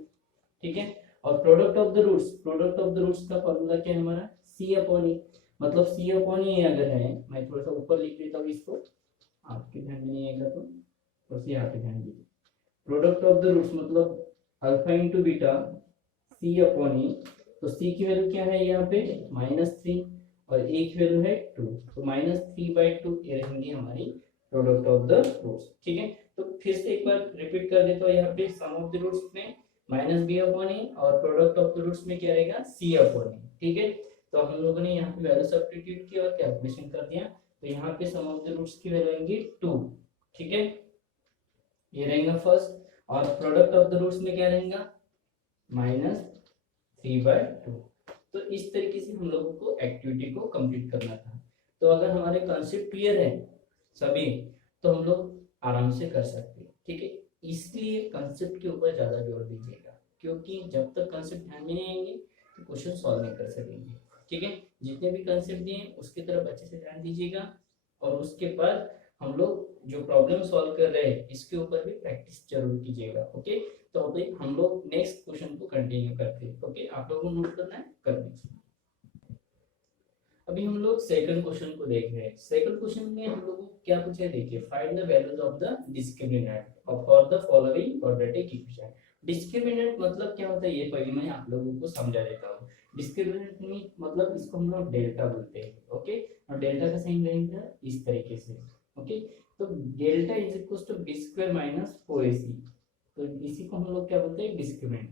ठीक है। और product of the roots, product of the roots का फॉर्मूला क्या है हमारा c/e, मतलब c/e अगर है, मैं थोड़ा सा ऊपर लिख देता हूँ इसको, आपके ध्यान में नहीं आएगा तो यहाँ पे ध्यान दीजिए। प्रोडक्ट ऑफ द रूट्स मतलब अल्फा इंटू बीटा c/e, तो c की वैल्यू क्या है यहाँ पे -3 और a की वैल्यू है 2, तो -3/2 ये रहेंगी हमारी प्रोडक्ट ऑफ द रूट्स, ठीक है। तो फिर से एक बार रिपीट कर देता हूँ, यहाँ पे सम ऑफ द रूट्स में -b/a और प्रोडक्ट ऑफ द रूट्स में क्या रहेगा c/e, ठीक है। तो हम लोगों ने यहाँ पे वैल्यू सब्स्टिट्यूट किया और कैलकुलेशन कर दिया। तो यहाँ पे सम ऑफ द रूट्स की वैल्यू आएंगी 2, ठीक है, ये रहेगा फर्स्ट। और प्रोडक्ट ऑफ द रूट्स में क्या रहेगा -3/2। तो इस तरीके से हम लोगों को एक्टिविटी को कंप्लीट करना था। तो अगर हमारे कॉन्सेप्ट क्लियर है सभी, तो हम लोग आराम से कर सकते हैं, ठीक है। इसलिए कॉन्सेप्ट के ऊपर ज्यादा जोर दीजिएगा, क्योंकि जब तक कॉन्सेप्ट ध्यान में नहीं आएंगे तो क्वेश्चन सॉल्व नहीं कर सकेंगे, ठीक है। जितने भी कॉन्सेप्ट दिए उसकी तरफ अच्छे से ध्यान दीजिएगा, और उसके बाद हम लोग जो प्रॉब्लम सॉल्व कर रहे हैं इसके ऊपर भी प्रैक्टिस जरूर कीजिएगा। ओके, तो अभी हम लोग नेक्स्ट क्वेश्चन को कंटिन्यू करते हैं। ओके, आप लोगों को नोट करना है कर लीजिए। अभी हम लोग सेकंड क्वेश्चन को देख रहे हैं। सेकंड क्वेश्चन में हम लोगों को क्या पूछा है, देखिए, find the values of the discriminant for the following quadratic equation. Discriminant मतलब क्या होता है ये पहले मैं आप लोगों को समझा देता हूँ। डिस्क्रिमिनेंट में मतलब इसको हम लोग डेल्टा बोलते हैं, ओके, और डेल्टा का साइन रहेगा इस तरीके से, ओके। तो delta is equal to b² minus 4ac, तो इसी को हम लोग क्या बोलते हैं discriminant.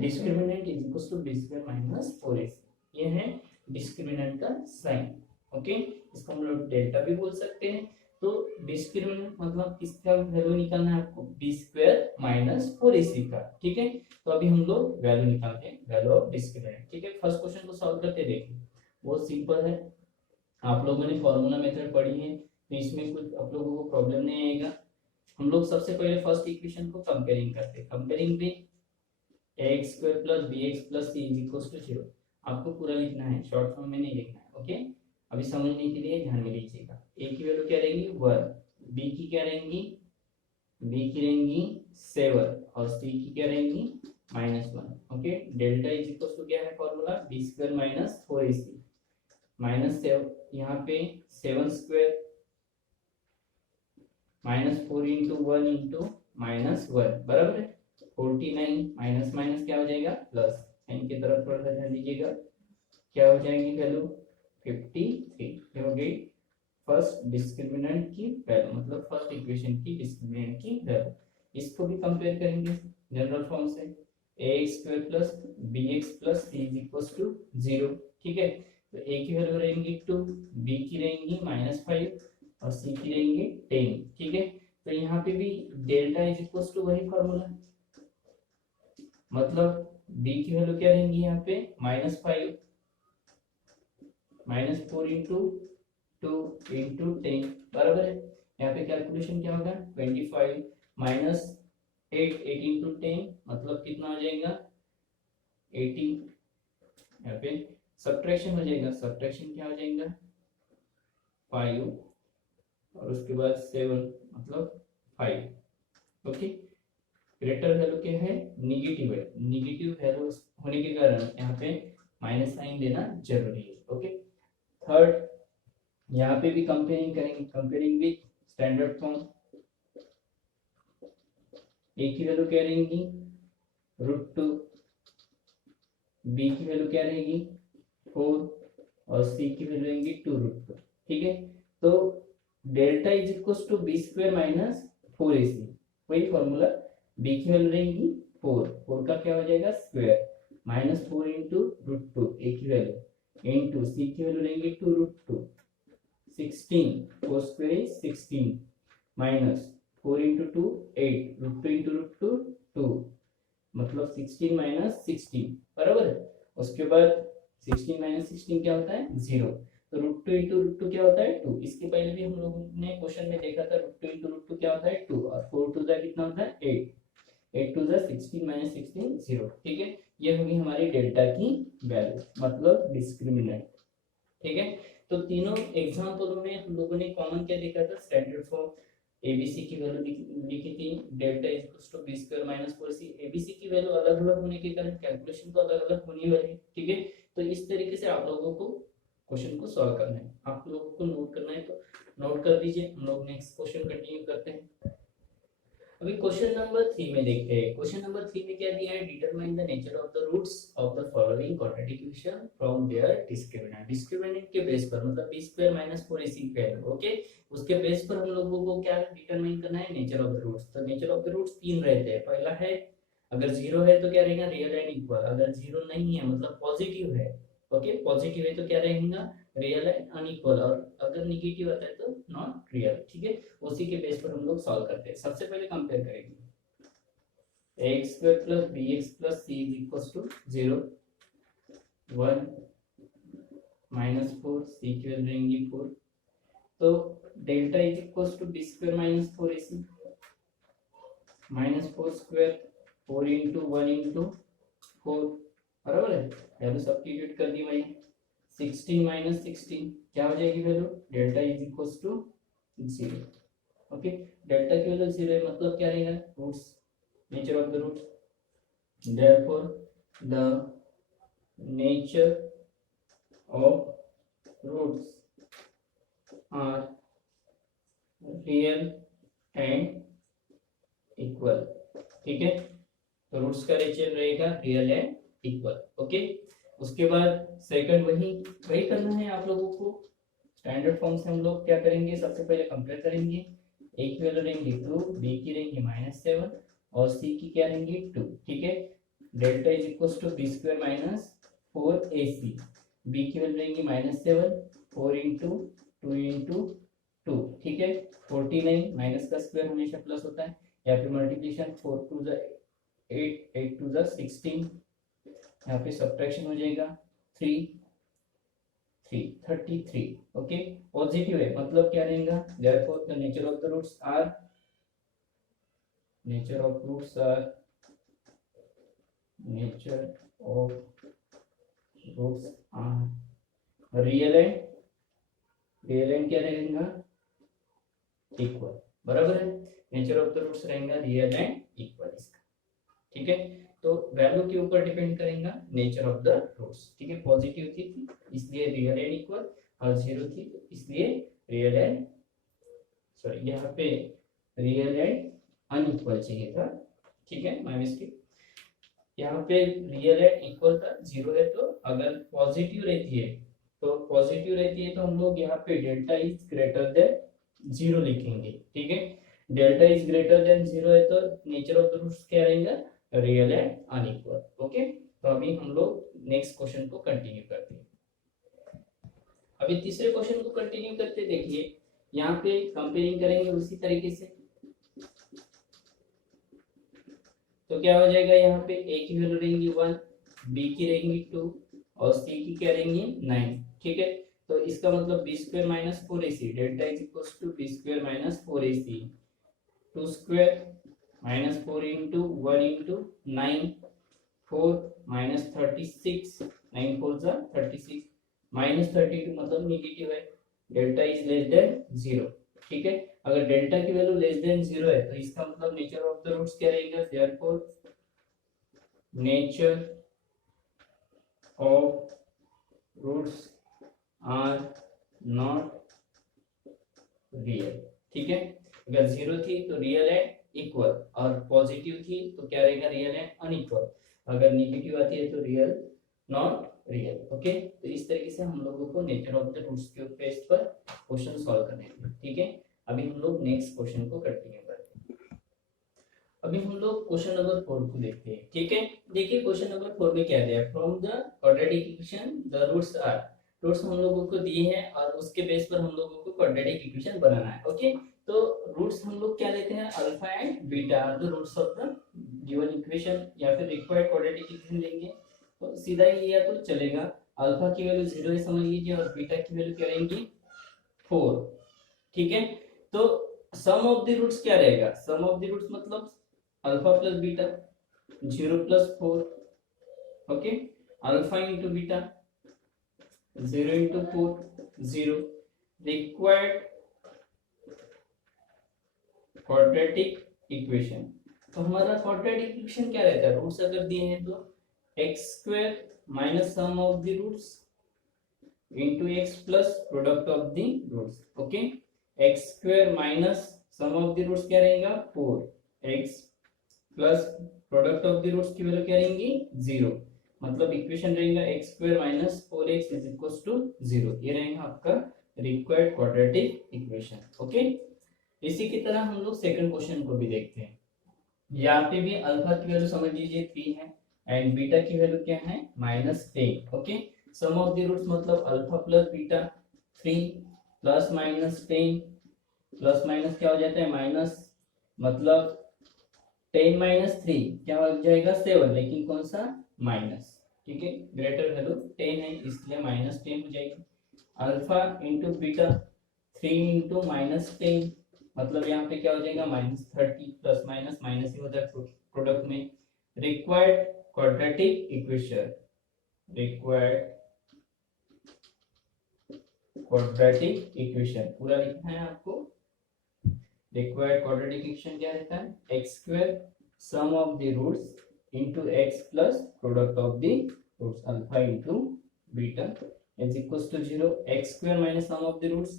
Discriminant is equal to b² minus 4ac, ये है डिस्क्रिमिनेंट का साइन, ओके। इसको हम लोग डेल्टा भी बोल सकते हैं। तो डिस्क्रिमिनेंट मतलब किसका वैल्यू निकालना है आपको b² माइनस 4ac का, ठीक है। तो अभी हम लोग वैल्यू निकालते हैं, वैल्यू ऑफ डिस्क्रिमिनेंट, ठीक है। फर्स्ट क्वेश्चन को सॉल्व करते देखिए, बहुत सिंपल है। आप लोगों ने फॉर्मूला मेथड पढ़ी है, तो इसमें कुछ आप लोगों को प्रॉब्लम नहीं आएगा। हम लोग सबसे पहले फर्स्ट इक्वेशन को कंपेयरिंग करते हैं। कंपेयरिंग भी ax² plus bx plus c is equal to 0, आपको पूरा लिखना है, शॉर्ट फॉर्म में नहीं लिखना है, ओके। अभी समझने के लिए ध्यान में लीजिएगा। a की वैल्यू क्या रहेंगी 1, b की क्या रहेंगी, b की रहेंगी 7 और c की क्या रहेंगी -1, okay. Delta is equal to क्या है फॉर्मूला b² माइनस 4ac, -7 यहाँ पे 7² -4 इंटू 1 इंटू -1 बराबर है 49, माइनस माइनस क्या हो जाएगा प्लस, साइन की तरफ थोड़ा सा ध्यान दीजिएगा, क्या हो जाएगी वैल्यू 53। ये हो गई फर्स्ट डिस्क्रिमिनेंट की वैल्यू, मतलब फर्स्ट इक्वेशन की डिस्क्रिमिनेंट की वैल्यू। इसको भी कंपेयर करेंगे जनरल फॉर्म से, ax² plus bx plus c is equal to 0, ठीक है। तो a की वैल्यू रहेंगी 2, b की रहेंगी -5 और c की रहेंगी 10, ठीक है। तो यहाँ पे भी डेल्टा इज इक्वल टू वही फॉर्मूला, मतलब b की वैल्यू क्या रहेंगी यहाँ पे -5 -4 इंटू 2 इंटू 10 बराबर है। यहाँ पे कैलकुलेशन क्या होगा 25 माइनस 8 इंटू 10 मतलब कितना हो जाएगा 80। यहाँ पे सब्ट्रैक्शन हो जाएगा, सब्ट्रैक्शन क्या हो जाएगा 5 और उसके बाद 7 मतलब 5, ओके। ग्रेटर वैल्यू क्या है निगेटिव है, निगेटिव वैल्यू होने के कारण यहाँ पे माइनस साइन देना जरूरी है, ओके। थर्ड यहाँ पे भी कंपेयरिंग करेंगे, कंपेयरिंग विथ स्टैंडर्ड फॉर्म, ए की वैल्यू क्या रहेगी √2, बी की वैल्यू क्या रहेगी 4 और सी की वैल्यू रहेंगी 2√2। ठीक है, तो delta is equal to B square minus 4ac, वही फॉर्मूला। बी की वैल्यू रहेंगी 4, 4 का क्या हो जाएगा स्क्वायर, माइनस 4 इंटू √2 ए की वैल्यू इंटू सी की वैल्यू रहेंगी 2√2, 16, 4 square is 16 minus 4 into 2 8, √2 into √2 2, मतलब 16 माइनस 16 बराबर है। उसके बाद 16 माइनस 16 क्या होता है 0, तो √2 इंटू √2 क्या होता है 2। इसके पहले भी हम लोगों ने क्वेश्चन में देखा था √2 इंटू √2 क्या होता है 2, और 4 टू ज़ा कितना होता है 8, 8 टू ज़ा 16 माइनस 16 0। ठीक है, ये होगी हमारी डेल्टा की वैल्यू, मतलब डिस्क्रिमिनेंट। ठीक है, तो तीनों एग्जाम्पलों में हम लोगों ने कॉमन क्या देखा था, स्टैंडर्ड फॉर्म एबीसी की वैल्यू लिखी थी, delta is equal to B square minus 4c। ABC की वैल्यू अलग अलग होने के कारण कैलकुलेशन तो अलग अलग होनी वाली है। ठीक है, तो इस तरीके से आप लोगों को क्वेश्चन को सॉल्व करना है, आप लोगों को नोट करना है, तो नोट कर दीजिए। हम लोग नेक्स्ट क्वेश्चन कंटिन्यू करते हैं। अभी क्वेश्चन नंबर 3 में देखते हैं। क्वेश्चन नंबर 3 में क्या दिया है, determine the nature of the roots of the following quadratic equation from their discriminant. Discriminant के बेस पर, मतलब b square minus 4ac value, okay, उसके बेस पर हम लोगों को क्या डिटरमाइन करना है, नेचर ऑफ द रूट्स। तो नेचर ऑफ द रूट्स तीन रहते हैं। पहला है, अगर जीरो है तो क्या रहेगा, रियल एंड इक्वल। अगर जीरो नहीं है मतलब पॉजिटिव है, ओके, पॉजिटिव है तो क्या रहेगा, रियल एंड अनइक्वल, और अगर निगेटिव आता है तो नॉट रियल। ठीक है, उसी के बेस पर हम लोग सॉल्व करते हैं। सबसे पहले कंपेयर करेंगे x square plus B x plus C is equal to 0, 1 माइनस 4, सी की वैल्यू रहेंगी 4। तो delta is equal to B square minus 4ac minus 4 square, 4 into 1 into 4, बराबर है। वैल्यू सब्स्टिट्यूट कर दी मैंने, 16 माइनस 16 क्या हो जाएगी value, delta is equal to 0। Okay, delta की वैल्यू 0 है, मतलब क्या रहेगा, roots, nature of the roots, therefore the nature of roots are real and equal। ठीक है, तो रूट्स का नेचर रहेगा रियल एंड इक्वल। ओके, उसके बाद सेकंड वही वही करना है आप लोगों को। स्टैंडर्ड फॉर्म से हम लोग क्या करेंगे, सबसे पहले कंपेयर करेंगे। ए की वैल्यू रहेंगी 2, बी की रहेंगी -7 और सी की क्या रहेंगी 2। ठीक है, delta is equal to B square minus 4ac, B की वैल्यू रहेंगी -7, 4 इंटू 2 इंटू 2। ठीक है, 49, माइनस का स्क्वायर हमेशा प्लस होता है, या फिर multiplication 4 to the 8, 8 to the 16, यहाँ पे सब्ट्रैक्शन हो जाएगा 3, 33। ओके, पॉजिटिव है मतलब क्या रहेगा, therefore the nature of the roots are, nature of roots are, nature of roots are real and क्या रहेगा, इक्वल, बराबर है। नेचर ऑफ द रूट्स रहेगा रियल एंड इक्वल इसका। ठीक है, तो वैल्यू के ऊपर डिपेंड करेगा नेचर ऑफ द रूट्स। ठीक है, पॉजिटिव थी इसलिए रियल एंड इक्वल, और जीरो थी तो इसलिए रियल एंड, सॉरी यहाँ पे रियल एंड अनइक्वल चाहिए था। ठीक है, माय मिस्टेक, यहाँ पे रियल एंड इक्वल था, जीरो है तो अगर पॉजिटिव रहती है तो हम लोग यहाँ पे delta is greater than zero लिखेंगे। ठीक है, delta is greater than zero है तो नेचर ऑफ द रूट्स क्या रहेगा, रियल एंड अनइक्वल। ओके, तो अभी हम लोग नेक्स्ट क्वेश्चन को कंटिन्यू करते हैं। अभी तीसरे क्वेश्चन को कंटिन्यू करते, देखिए यहाँ पे कंपेयरिंग करेंगे उसी तरीके से। तो क्या हो जाएगा, यहाँ पे ए की वैल्यू रहेंगी 1, बी की रहेंगी 2 और सी की क्या रहेंगी 9। ठीक है, तो इसका मतलब b square minus 4ac, delta is equal to B square minus 4ac, 2 square minus 4 into 1 into 9, 4 minus 36, 9 4 जा 36, माइनस 32 मतलब निगेटिव है, डेल्टा इज लेस देन 0। ठीक है, अगर डेल्टा की वैल्यू लेस देन 0 है तो इसका मतलब नेचर ऑफ द रूट्स क्या रहेगा, therefore nature of roots are not real. ठीक है, अगर 0 थी तो रियल है, इक्वल और पॉजिटिव थी तो क्या रहेगा, रियल एंड अनइक्वल। अगर नेगेटिव आती है तो रियल नॉट रियल। ओके, तो इस तरीके से हम लोगों को नेचर ऑफ द रूट्स के बेस पर क्वेश्चन सॉल्व करने थे। ठीक है, अभी हम लोग नेक्स्ट क्वेश्चन को कंटिन्यू करते हैं। अभी हम लोग क्वेश्चन नंबर 4 को देखते हैं। ठीक है, देखिए क्वेश्चन नंबर 4 में क्या दिया है, from the quadratic equation the roots are. Roots हम लोगों को दिए हैं और उसके बेस पर हम लोगों को क्वाड्रेटिक इक्वेशन बनाना है। ओके, तो रूट्स हम लोग क्या लेते हैं, alpha and beta are the roots of the given equation, या फिर रिक्वायर्ड क्वाड्रेटिक इक्वेशन लेंगे तो सीधा ही लिया तो चलेगा। अल्फा की वैल्यू 0 है समझ लीजिए, और बीटा की वैल्यू क्या रहेंगी 4। ठीक है, तो सम ऑफ द रूट्स क्या रहेगा, सम ऑफ द रूट्स मतलब alpha plus beta 0 plus 4। Okay, alpha into beta 0 into 4 0। Required quadratic equation, तो हमारा क्वाड्रेटिक इक्वेशन क्या रहता है, रूट्स अगर दिए हैं तो x square minus sum of the roots into x plus product of the roots. Okay, x square minus sum of the roots क्या रहेगा 4x plus product of the roots की वैल्यू क्या रहेंगी 0। मतलब इक्वेशन रहेगा x square minus 4x is equal to 0। ये रहेगा आपका रिक्वायर्ड क्वाड्रेटिक इक्वेशन। ओके, इसी की तरह हम लोग सेकंड क्वेश्चन को भी देखते हैं। यहाँ पे भी अल्फा की वैल्यू समझ लीजिए 3 है एंड बीटा की वैल्यू क्या है -10। Okay, sum of the roots मतलब alpha plus beta 3 plus minus 10 plus minus क्या हो जाता है माइनस, मतलब 10 माइनस 3 क्या हो जाएगा 7, लेकिन कौन सा माइनस। ठीक है, ग्रेटर वैल्यू 10 है इसलिए -10 हो जाएगी। अल्फा इंटू बीटा 3 इंटू -10 मतलब यहाँ पे क्या हो जाएगा -30 प्लस माइनस माइनस ही होता है प्रोडक्ट में। Required quadratic equation, required quadratic equation पूरा लिखना है आपको। रिक्वायर्ड क्वाड्रेटिक इक्वेशन क्या रहता है, x square sum of the roots into x plus product of the roots alpha into beta is equal to 0। X square minus sum of the roots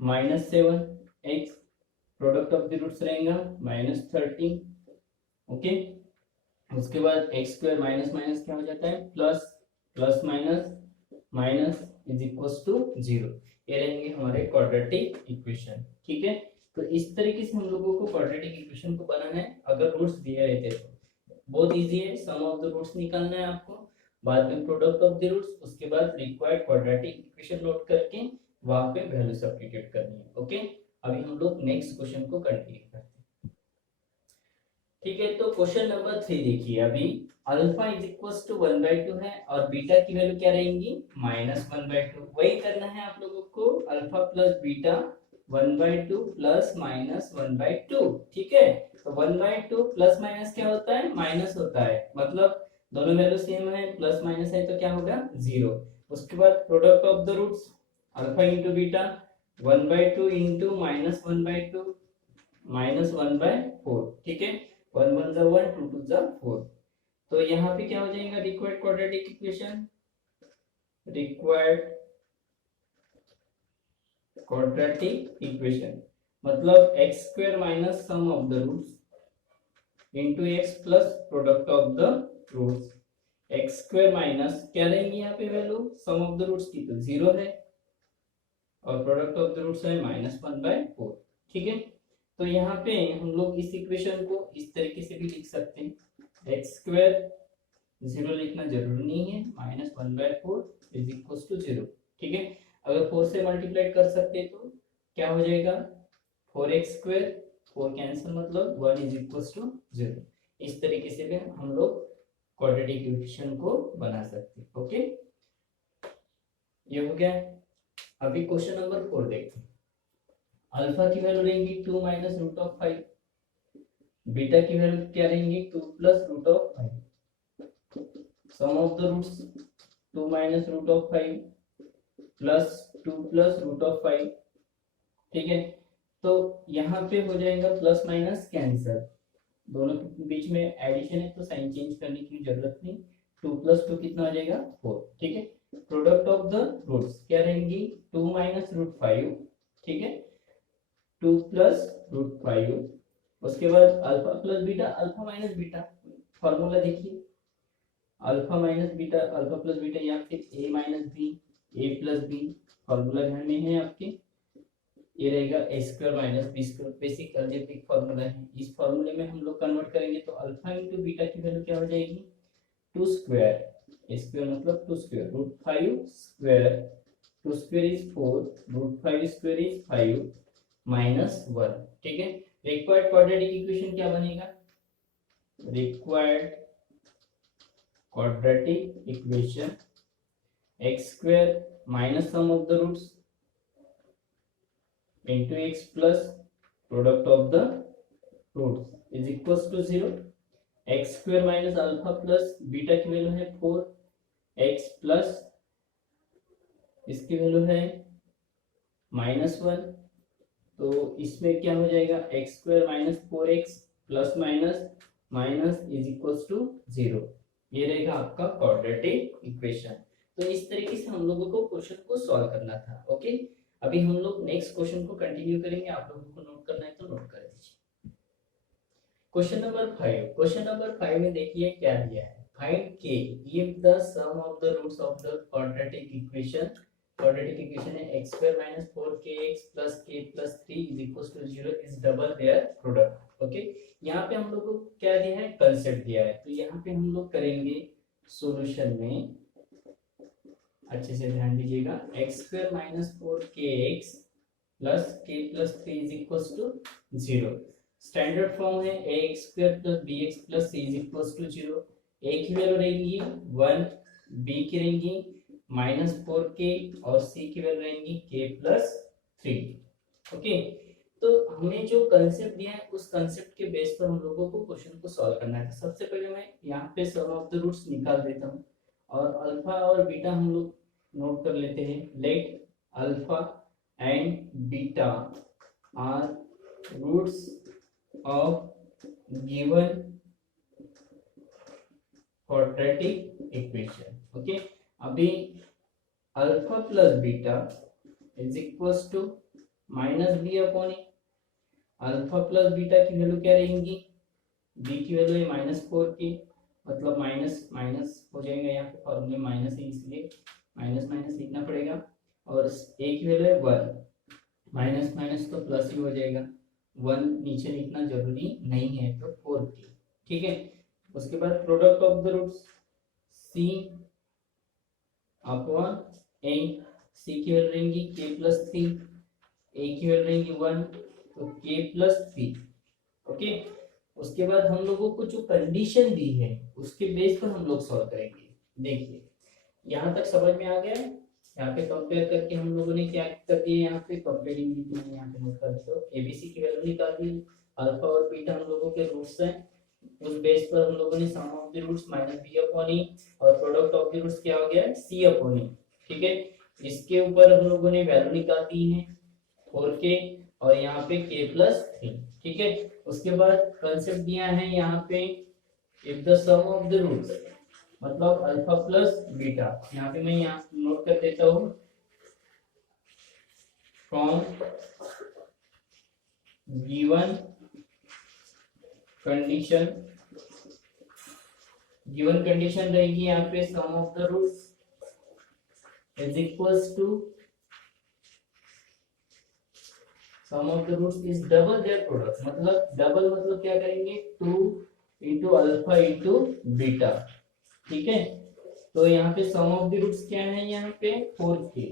-7x product of the roots रहेगा -13। Okay, उसके बाद x square minus minus क्या हो जाता है plus, plus minus minus is equal to 0। ये रहेंगे हमारे क्वाड्रेटिक इक्वेशन। ठीक है, तो इस तरीके से हम लोगों को क्वाड्रेटिक इक्वेशन को बनाना है। अगर रूट्स दिए रहते तो बहुत इजी है, सम ऑफ द रूट्स निकालना है आपको, बाद में प्रोडक्ट ऑफ द रूट्स, उसके बाद रिक्वायर्ड क्वाड्रेटिक इक्वेशन नोट करके वहां पे वैल्यू सब्स्टिट्यूट करनी है। ओके, अभी हम लोग नेक्स्ट क्वेश्चन को कंटिन्यू करते हैं। ठीक है, तो क्वेश्चन नंबर 3 देखिए। अभी अल्फा इज इक्वल टू 1/2 है और बीटा की वैल्यू क्या रहेंगी -1/2। वही करना है आप लोगों को, alpha plus beta 1/2 plus minus 1/2। ठीक है, तो 1/2 प्लस माइनस क्या होता है माइनस होता है, मतलब दोनों वैल्यू सेम है, प्लस माइनस है तो क्या होगा 0। उसके बाद product of the roots alpha into beta 1/2 into -1/2 -1/4। ठीक है, 1 1 जा 1 2 2 जा 4। तो यहाँ पे क्या हो जाएगा required quadratic equation, required quadratic equation मतलब x square minus sum of the roots into x plus product of the roots. X square minus क्या रहेंगी यहाँ पे value sum of the roots की तो 0 है और प्रोडक्ट ऑफ द रूट्स है -1/4। ठीक है, तो यहाँ पे हम लोग इस इक्वेशन को इस तरीके से भी लिख सकते हैं, एक्स स्क्वायर 0 लिखना जरूरी नहीं है, -1/4 इज इक्वल टू 0। ठीक है, अगर 4 से मल्टीप्लाई कर सकते हैं तो क्या हो जाएगा 4x स्क्वायर, 4 कैंसिल मतलब 1 इज इक्वल टू 0। इस तरीके से भी हम लोग क्वाड्रेटिक इक्वेशन को बना सकते हैं। ओके, ये हो गया। अभी क्वेश्चन नंबर 4 देखते हैं। अल्फा की वैल्यू रहेंगी 2 माइनस रूट ऑफ 5, बीटा की वैल्यू क्या रहेंगी 2 plus root of 5। Sum of the roots 2 minus root of 5 plus 2 plus root of 5। ठीक है, तो यहाँ पे हो जाएगा प्लस माइनस कैंसल, दोनों के बीच में एडिशन है तो साइन चेंज करने की जरूरत नहीं। 2 प्लस 2 कितना हो जाएगा 4। ठीक है, प्रोडक्ट ऑफ द रूट्स क्या रहेंगी 2 माइनस रूट 5। ठीक है, 2 प्लस रूट 5 उसके बाद alpha plus beta, alpha minus beta, formula देखिए, alpha minus beta, alpha plus beta, या फिर a minus b, a plus b, formula ध्यान में है आपके, ये रहेगा a square minus B square, basic algebraic formula है। इस फॉर्मूले में हम लोग कन्वर्ट करेंगे तो अल्फा इंटू बीटा की वैल्यू क्या हो जाएगी, 2 स्क्वायर, स्क्वायर मतलब 2 square, root 5 square, 2 square is 4, root 5 square is 5 minus 1। ठीक है, रिक्वायर्ड क्वाड्रेटिक इक्वेशन क्या बनेगा, required quadratic equation x square minus sum of the roots into x plus product of the roots is equals to 0। x square minus alpha plus beta की value है 4, x plus इसकी value है -1, तो इसमें क्या हो जाएगा, x square minus 4x plus minus minus is equals to 0। ये रहेगा आपका क्वाड्रेटिक इक्वेशन। तो इस तरीके से हम लोगों को क्वेश्चन को सॉल्व करना था। ओके, अभी हम लोग नेक्स्ट क्वेश्चन को कंटिन्यू करेंगे, आप लोगों को नोट करना है तो नोट कर दीजिए। क्वेश्चन नंबर 5, क्वेश्चन नंबर 5 में देखिए क्या दिया है, find k if the sum of the roots of the quadratic equation, quadratic equation है x square minus 4kx plus k plus 3 is equals to 0 is double their product। Okay, यहाँ पे हम लोग को क्या दिया है, कंसेप्ट दिया है, तो यहाँ पे हम लोग करेंगे सॉल्यूशन में, अच्छे से ध्यान दीजिएगा, x square minus 4kx plus k plus 3 is equals to 0। Standard form है ax square plus bx plus c is equals to 0। a की वैल्यू रहेंगी 1, b की रहेंगी -4k और c की वैल्यू रहेंगी k प्लस 3। ओके, तो हमें जो कंसेप्ट दिया है उस कंसेप्ट के बेस पर हम लोगों को क्वेश्चन को सॉल्व करना है। सबसे पहले मैं यहाँ पे सम ऑफ द रूट्स निकाल देता हूँ और अल्फा और बीटा हम लोग नोट कर लेते हैं। Let alpha and beta are roots of given quadratic equation. Okay, अभी alpha plus beta is equals to minus B upon a. Alpha plus beta की वैल्यू क्या रहेंगी, बी की वैल्यू है -4k, मतलब माइनस माइनस हो जाएगा, यहाँ पे फॉर्मूले माइनस है इसलिए माइनस माइनस लिखना पड़ेगा, और ए की वैल्यू है 1, माइनस माइनस तो प्लस ही हो जाएगा, 1 नीचे लिखना जरूरी नहीं है, तो 4k। ठीक है, उसके बाद product of the roots c upon a, c की वैल्यू रहेंगी k प्लस 3, a की वैल्यू रहेंगी 1, तो k प्लस 3। ओके, उसके बाद हम लोगों को जो कंडीशन दी है उसके बेस पर हम लोग सॉल्व करेंगे। देखिए यहाँ तक समझ में आ गया है। यहाँ पे कंपेयर करके हम लोगों ने क्या कर दिया, यहाँ पे कंपेयरिंग मैंने यहाँ पे नोट कर दिया, एबीसी की वैल्यू निकाल दी, अल्फा और बीटा हम लोगों के रूट्स हैं, उस बेस पर हम लोगों ने sum of the roots minus B upon e और प्रोडक्ट ऑफ द रूट्स क्या हो गया, सी अपॉन ई। ठीक है, इसके ऊपर हम लोगों ने वैल्यू निकाल दी है 4k और यहाँ पे k प्लस 3। ठीक है, उसके बाद कंसेप्ट दिया है यहाँ पे if the sum of the roots, मतलब अल्फा प्लस बीटा, यहाँ पे मैं यहाँ नोट कर देता हूँ, from given condition, given condition रहेगी यहाँ पे sum of the roots is equals to sum of the roots is double their product, मतलब डबल मतलब क्या करेंगे, 2 इंटू अल्फा इंटू बीटा। ठीक है, तो यहाँ पे सम ऑफ द रूट्स क्या है, यहाँ पे 4k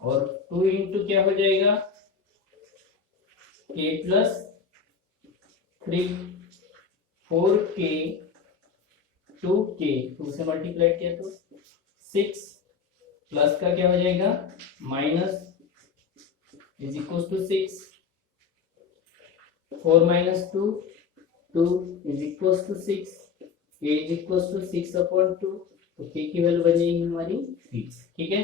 और 2 इंटू क्या हो जाएगा, k प्लस 3, 4k 2k 2 से मल्टीप्लाई किया तो 6 प्लस का क्या हो जाएगा minus is equal to 6, 4 minus 2 2 is equal to 6, k is equal to 6 upon 2, तो k की वैल्यू बन जाएगी हमारी 3। ठीक है,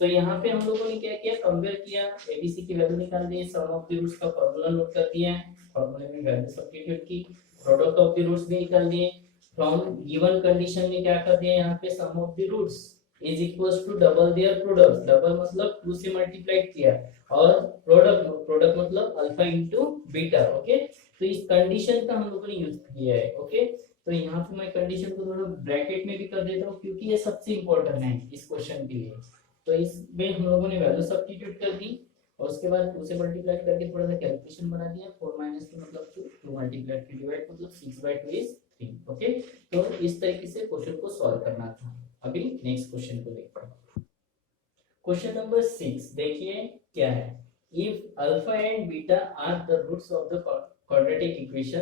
तो यहाँ पे हम लोगों ने क्या किया, कंपेयर किया, एबीसी की वैल्यू निकाल दी, सम ऑफ द रूट्स का फार्मूला नोट कर दिया है, फार्मूले में वैल्यू सब्स्टिट्यूट की, प्रोडक्ट ऑफ द रूट्स भी निकाल दिए, फ्रॉम गिवन कंडीशन में क्या कर दिया, यहाँ पे sum of the roots is equals to double their product, double मतलब 2 से मल्टीप्लाई किया, और प्रोडक्ट मतलब अल्फा इंटू बीटा। ओके, तो इस कंडीशन का हम लोगों ने यूज किया है। ओके, तो यहाँ पे मैं कंडीशन को थोड़ा ब्रैकेट में भी कर देता हूँ क्योंकि ये सबसे इंपॉर्टेंट है इस क्वेश्चन के लिए। तो इसमें हम लोगों ने वैल्यू सब्स्टिट्यूट कर दी और उसके बाद 2 से मल्टीप्लाई करके थोड़ा सा कैलकुलेशन बना दिया। 4 - 2 मतलब 2, 2 मल्टीप्लाई 3 डिवाइड मतलब 6/2 इज 3। ओके, तो इस तरीके से क्वेश्चन को सॉल्व करना था। अभी नेक्स्ट क्वेश्चन को देखते हैं। क्वेश्चन नंबर 6 देखिए क्या है। If alpha and beta are the roots of the quadratic equation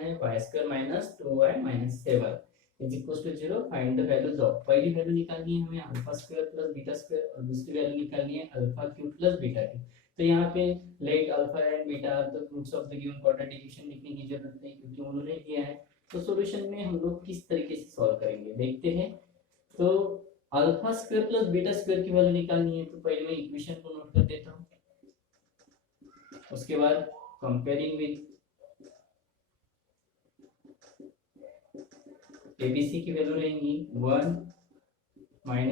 है y² - 2y - 7 is equal to 0, find the values of. पहली वैल्यू निकालनी है हमें alpha square plus beta square और दूसरी वैल्यू निकालनी है alpha cube plus beta cube. तो यहाँ पे let alpha and beta are the roots of the given quadratic equation लिखने की जरूरत नहीं क्योंकि उन्होंने दिया है। तो सॉल्यूशन में हम लोग किस तरीके से सॉल्व करेंगे देखते हैं। तो alpha square plus beta square की वैल्यू निकालनी है, तो पहले मैं इक्वेशन को नोट कर देता हूँ। उसके बाद कंपेयरिंग विद एबीसी की वैल्यू रहेंगी 1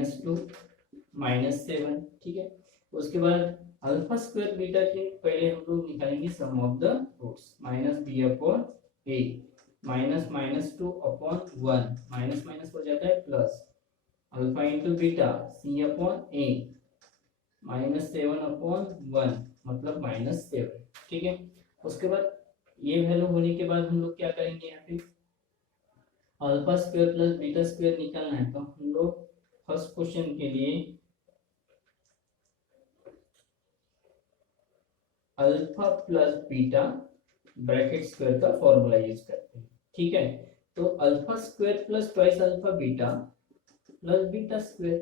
- 2 - 7। ठीक है, उसके बाद अल्फा स्क्वायर बीटा के पहले हम लोग निकालेंगे sum of the roots -b/a -2 upon 1 minus हो जाता है plus alpha into beta c/a -7/1 मतलब -7। ठीक है, उसके बाद ये वैल्यू होने के बाद हम लोग क्या करेंगे, यहाँ पे alpha square plus beta square निकालना है। तो हम लोग फर्स्ट क्वेश्चन के लिए alpha plus beta bracket square का फॉर्मूला यूज करते हैं। ठीक है, तो alpha square plus twice alpha beta plus beta square.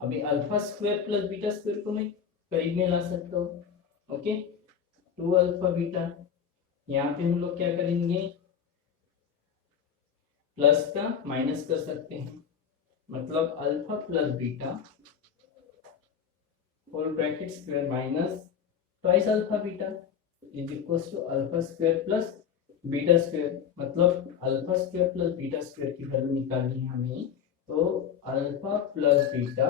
अभी alpha square plus beta square को मैं करीब में ला सकता हूँ। ओके, 2 अल्फा बीटा, यहाँ पे हम लोग क्या करेंगे प्लस का माइनस कर सकते हैं, मतलब alpha plus beta whole bracket square minus twice alpha beta is equal to alpha square plus beta square, मतलब alpha square plus beta square की वैल्यू निकालनी है हमें। तो alpha plus beta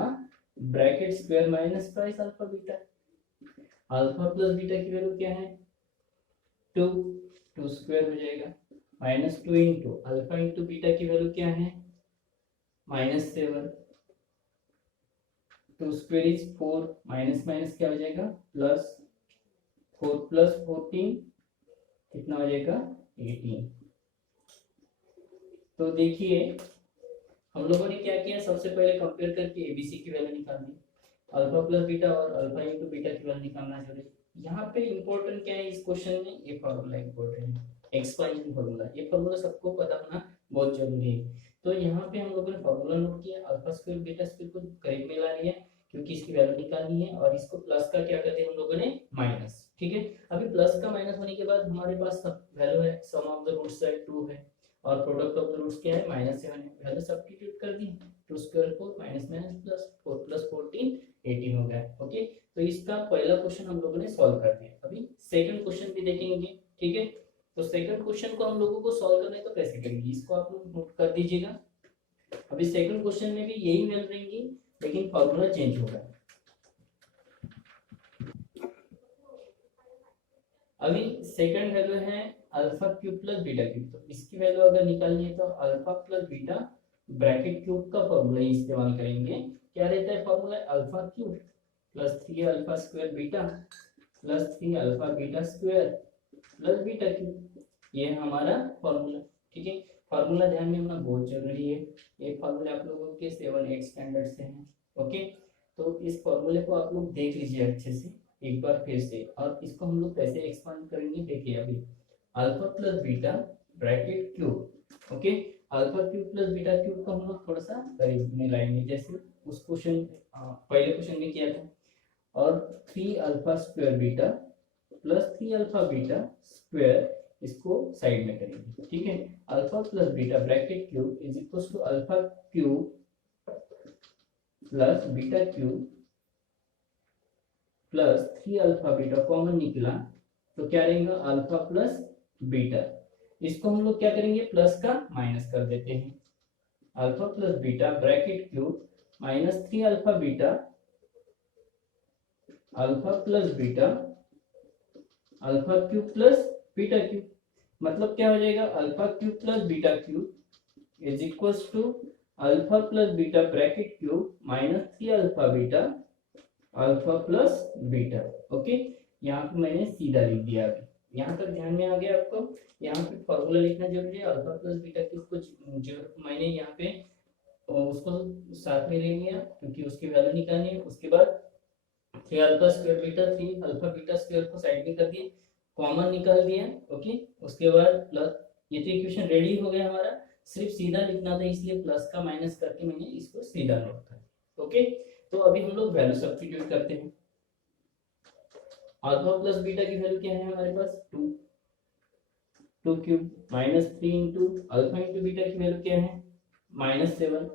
bracket square minus twice alpha beta. Alpha plus beta की value क्या है 2, 2 square हो जाएगा -2 इंटू अल्फा इंटू बीटा की वैल्यू क्या है -7, 2 स्क्वायर इज 4 माइनस माइनस क्या हो जाएगा प्लस 4 + 14 कितना हो जाएगा 18। तो देखिए हम लोगों ने क्या किया, सबसे पहले कंपेयर करके एबीसी की वैल्यू निकालनी, अल्फा प्लस बीटा और अल्फा इंटू बीटा की वैल्यू निकालना जरूरी। यहाँ पे इंपॉर्टेंट क्या है इस क्वेश्चन में, ये फॉर्मूला इंपॉर्टेंट है, एक्सपांशन फॉर्मूला। ये फॉर्मूला सबको पता होना बहुत जरूरी है। तो यहाँ पे हम लोगों ने फॉर्मूला नोट किया, अल्फा स्क्वायर बीटा स्क्वायर को करीब में ला लिया क्योंकि इसकी वैल्यू निकालनी है, और इसको प्लस का क्या करते हैं हम लोगों ने माइनस। ठीक है, अभी प्लस का माइनस होने के बाद हमारे पास वैल्यू है सम ऑफ द रूट्स है 2 है और प्रोडक्ट ऑफ द रूट्स क्या है -7 है। वैल्यू सब्स्टिट्यूट कर दी, 2 स्क्वायर 4 माइनस माइनस प्लस 4 + 14 18 हो गया। ओके, तो इसका पहला क्वेश्चन हम लोगों ने सॉल्व कर दिया। अभी सेकंड क्वेश्चन भी देखेंगे। ठीक है, तो सेकंड क्वेश्चन को हम लोगों को सॉल्व करना है तो कैसे करेंगे, इसको आप लोग नोट कर दीजिएगा। अभी सेकंड क्वेश्चन में भी यही वैल्यू रहेंगी लेकिन फॉर्मूला चेंज होगा। अभी सेकंड वैल्यू है alpha cube plus beta cube. तो इसकी वैल्यू अगर निकालनी है तो alpha plus beta bracket cube का फॉर्मूला इस्तेमाल करेंगे। क्या रहता है formula, alpha cube plus 3 alpha square beta plus 3 alpha beta square plus beta cube, ये है हमारा फॉर्मूला। ठीक है, फॉर्मूला ध्यान में होना बहुत जरूरी है। ये फॉर्मूला आप लोगों के 7-8 स्टैंडर्ड से हैं। ओके, तो इस फॉर्मूले को आप लोग देख लीजिए अच्छे से एक बार फिर से, और इसको हम लोग कैसे एक्सपांड करेंगे देखिए। अभी alpha plus beta bracket cube. Okay, alpha cube plus beta cube को हम लोग थोड़ा सा करीब में लाएंगे जैसे उस क्वेश्चन पहले क्वेश्चन में किया था, और 3 alpha square beta plus 3 alpha beta square इसको साइड में करेंगे। ठीक है, alpha plus beta bracket cube is equal to alpha cube plus beta cube plus 3 alpha beta common निकला तो क्या रहेगा अल्फा प्लस बीटा। इसको हम लोग क्या करेंगे प्लस का माइनस कर देते हैं, alpha plus beta bracket cube minus 3 alpha beta alpha plus beta alpha cube plus beta cube. मतलब क्या हो जाएगा, alpha cube plus beta cube is equals to alpha plus beta bracket cube minus 3 alpha plus beta. Okay, यहाँ पे मैंने सीधा लिख दिया। अभी यहाँ तक ध्यान में आ गया आपको। यहाँ पे फॉर्मूला लिखना जरूरी है, अल्फा प्लस बीटा क्यूब को जो मैंने यहाँ पे उसको साथ में ले लिया क्योंकि उसकी वैल्यू निकालनी है। उसके बाद 3 alpha square beta, 3 alpha beta square को साइड में कर दिया, कॉमन निकाल दिया। ओके, उसके बाद प्लस, ये तो इक्वेशन रेडी हो गया हमारा, सिर्फ सीधा लिखना था इसलिए प्लस का माइनस करके मैंने इसको सीधा नोट कर। ओके, तो अभी हम लोग वैल्यू सब्स्टिट्यूट करते हैं। अल्फा प्लस बीटा की वैल्यू क्या है हमारे पास, 2 cube minus 3 into alpha into beta की वैल्यू क्या है, -7।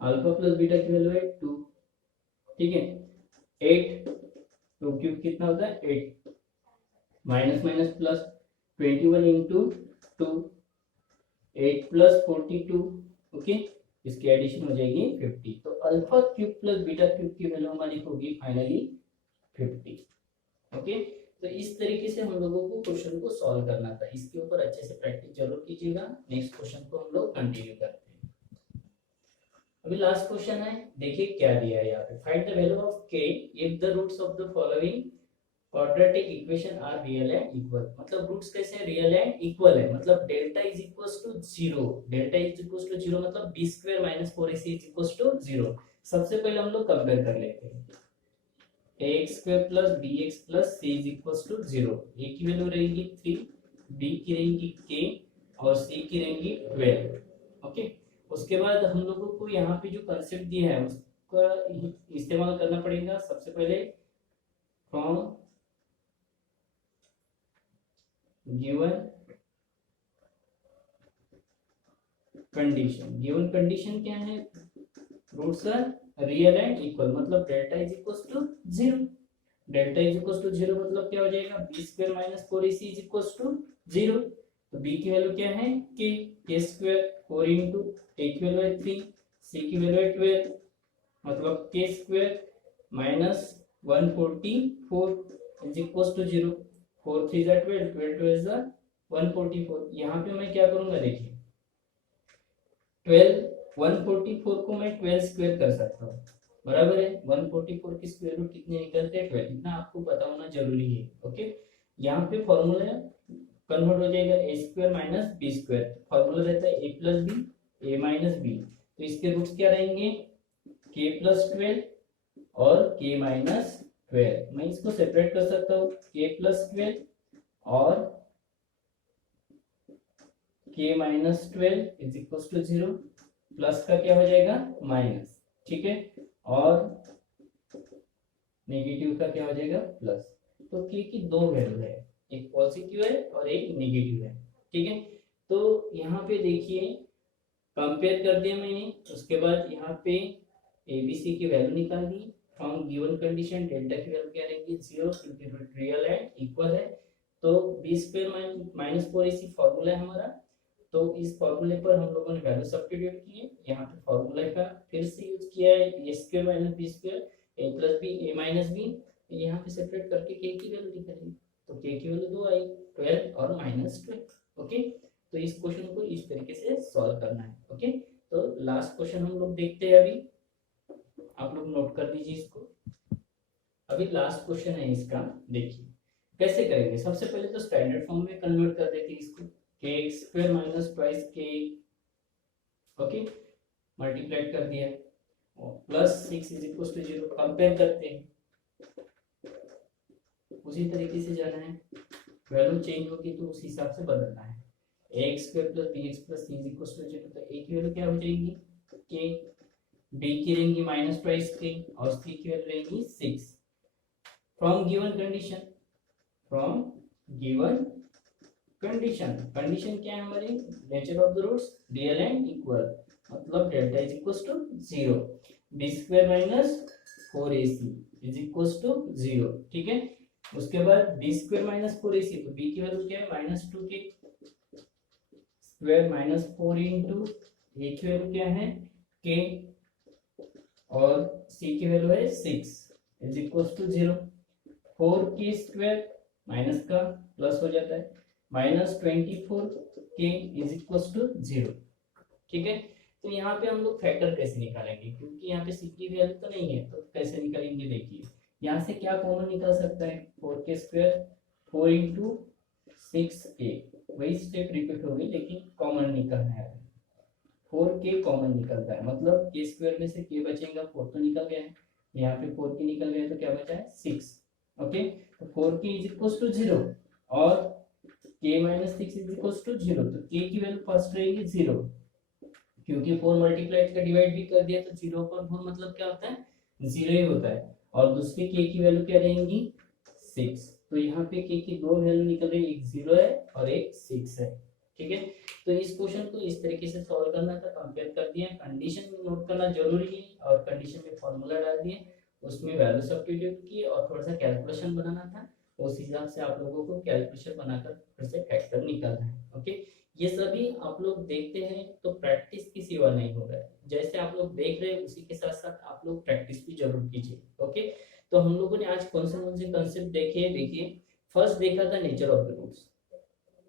अल्फा प्लस बीटा की वैल्यू है 2, ठीक है। 8, 2 क्यूब कितना होता है 8, minus minus plus 21 into 2, 8 plus 42। Okay, इसकी एडिशन हो जाएगी 50। तो alpha cube plus beta cube की वैल्यू हमारी होगी फाइनली 50। ओके, तो इस तरीके से हम लोगों को क्वेश्चन को सॉल्व करना था। इसके ऊपर अच्छे से प्रैक्टिस जरूर कीजिएगा। नेक्स्ट क्वेश्चन को हम लोग कंटिन्यू करते हैं। अभी लास्ट क्वेश्चन है, देखिए क्या दिया है यहाँ पे। Find the value of k if the roots of the following quadratic equation are real and equal. मतलब रूट्स कैसे रियल एंड इक्वल है, मतलब delta is equals to 0। Delta is equals to 0 मतलब b square minus 4ac is equals to 0। सबसे पहले हम लोग compare कर लेते हैं। ax square plus bx plus c is equals to 0। a की वैल्यू रहेगी 3, b की रहेगी k और c की रहेगी 12। ओके, उसके बाद हम लोगों को यहाँ पे जो कंसेप्ट दिया है उसका इस्तेमाल करना पड़ेगा। सबसे पहले from given condition. Given condition क्या है, roots are real and equal, मतलब delta is equals to 0। Delta is equals to 0 मतलब क्या हो जाएगा, b square minus 4ac is equals to 0। तो b की वैल्यू क्या है k स्क्वायर, 4 इंटू a की वैल्यू है 3, c की वैल्यू है 12, मतलब k square minus 144 is equals to 0। 4 3 is 12, 12 2 is 144। यहाँ पे मैं क्या करूंगा, देखिए 12 144 को मैं 12 स्क्वायर कर सकता हूँ, बराबर है। 144 की स्क्वायर रूट कितने निकलते हैं 12, इतना आपको पता होना जरूरी है। ओके, यहाँ पे फॉर्मूला कन्वर्ट हो जाएगा a square minus B square. Formula रहता है a plus B, a minus b. तो इसके रूट्स क्या रहेंगे, k प्लस 12 और k माइनस 12। मैं इसको सेपरेट कर सकता हूँ, k प्लस 12 और k minus 12 is equal to 0। Plus का क्या हो जाएगा माइनस, ठीक है, और नेगेटिव का क्या हो जाएगा प्लस। तो k की दो वैल्यू है, एक पॉजिटिव है और एक नेगेटिव है, ठीक है। तो यहाँ पे देखिए कंपेयर कर दिया मैंने। उसके बाद यहाँ पे abc की वैल्यू निकाल दी। फ्रॉम गिवन कंडीशन डेल्टा की वैल्यू क्या रहेगी 0 क्योंकि रियल एंड इक्वल है। तो b square minus 4ac formula है हमारा। तो इस फॉर्मूले पर हम लोगों ने वैल्यू सब्स्टिट्यूट किए। यहाँ पे फॉर्मूला का फिर से यूज किया है, a square minus B square, a plus B, a minus b. यहाँ पे सेपरेट करके k की वैल्यू निकाली, तो k की वैल्यू 2 आई, 12 और -12। ओके, तो इस क्वेश्चन को इस तरीके से सॉल्व करना है। ओके, तो लास्ट क्वेश्चन हम लोग देखते हैं। अभी आप लोग नोट कर लीजिए इसको। अभी लास्ट क्वेश्चन है इसका, देखिए कैसे करेंगे। सबसे पहले तो स्टैंडर्ड फॉर्म में कन्वर्ट कर देते हैं इसको, k square minus twice k। Okay, multiplied कर दिया plus 6 is equal to 0। Compare करते हैं, उसी तरीके से जाना है। वैल्यू चेंज होगी तो उस हिसाब से बदलना है। ax square plus bx plus c is equal to 0। तो a की वैल्यू क्या हो जाएगी k, b की रहेंगी माइनस ट्वाइस k और c की वैल्यू रहेगी 6। From given condition, from given condition, condition क्या है हमारी, nature of the roots real and equal, मतलब delta is equal to 0, b square minus 4ac is equal to 0, ठीक है। उसके बाद b स्क्वायर माइनस 4ac, तो b की वैल्यू क्या है -2k square minus 4 into a की वैल्यू क्या है k और c की वैल्यू है 6 is equal to 0। 4k square minus का प्लस हो जाता है, -24k इज इक्वल टू 0। ठीक है, तो यहाँ पे हम लोग फैक्टर कैसे निकालेंगे, क्योंकि यहाँ पे c की वैल्यू तो नहीं है, तो कैसे निकालेंगे देखिए। यहाँ से क्या कॉमन निकल सकता है, 4k² 4 इंटू 6a, वही स्टेप रिपीट होगी लेकिन कॉमन निकलना है। 4k कॉमन निकलता है, मतलब k² में से k बचेगा, 4 तो निकल गया है, यहाँ पे 4k निकल गया तो क्या बचा है 6। ओके, तो 4k इज इक्वल टू 0 और k minus 6 is equal to 0, तो k की वैल्यू फर्स्ट रहेगी 0, क्योंकि 4 मल्टीप्लाई का डिवाइड भी कर दिया तो 0/4 मतलब क्या होता है 0 ही होता है, और दूसरी k की वैल्यू क्या रहेंगी 6। तो यहाँ पे k की दो वैल्यू निकल रही है, एक 0 है और एक 6 है। ठीक है, तो इस क्वेश्चन को इस तरीके से सॉल्व करना था, कंपेयर कर दिया, कंडीशन में नोट करना जरूरी है और कंडीशन में फॉर्मूला डाल दिए, उसमें वैल्यू सब्स्टिट्यूट की और थोड़ा सा कैलकुलेशन बनाना था, उस हिसाब से आप लोगों को कैलकुलेशन बनाकर फिर से फैक्टर निकालना है। ओके, ये सभी आप लोग देखते हैं तो प्रैक्टिस की सिवा नहीं होगा, जैसे आप लोग देख रहे हैं उसी के साथ साथ आप लोग प्रैक्टिस भी जरूर कीजिए। ओके, तो हम लोगों ने आज कौन से कंसेप्ट देखे, देखिए फर्स्ट देखा था nature of the roots,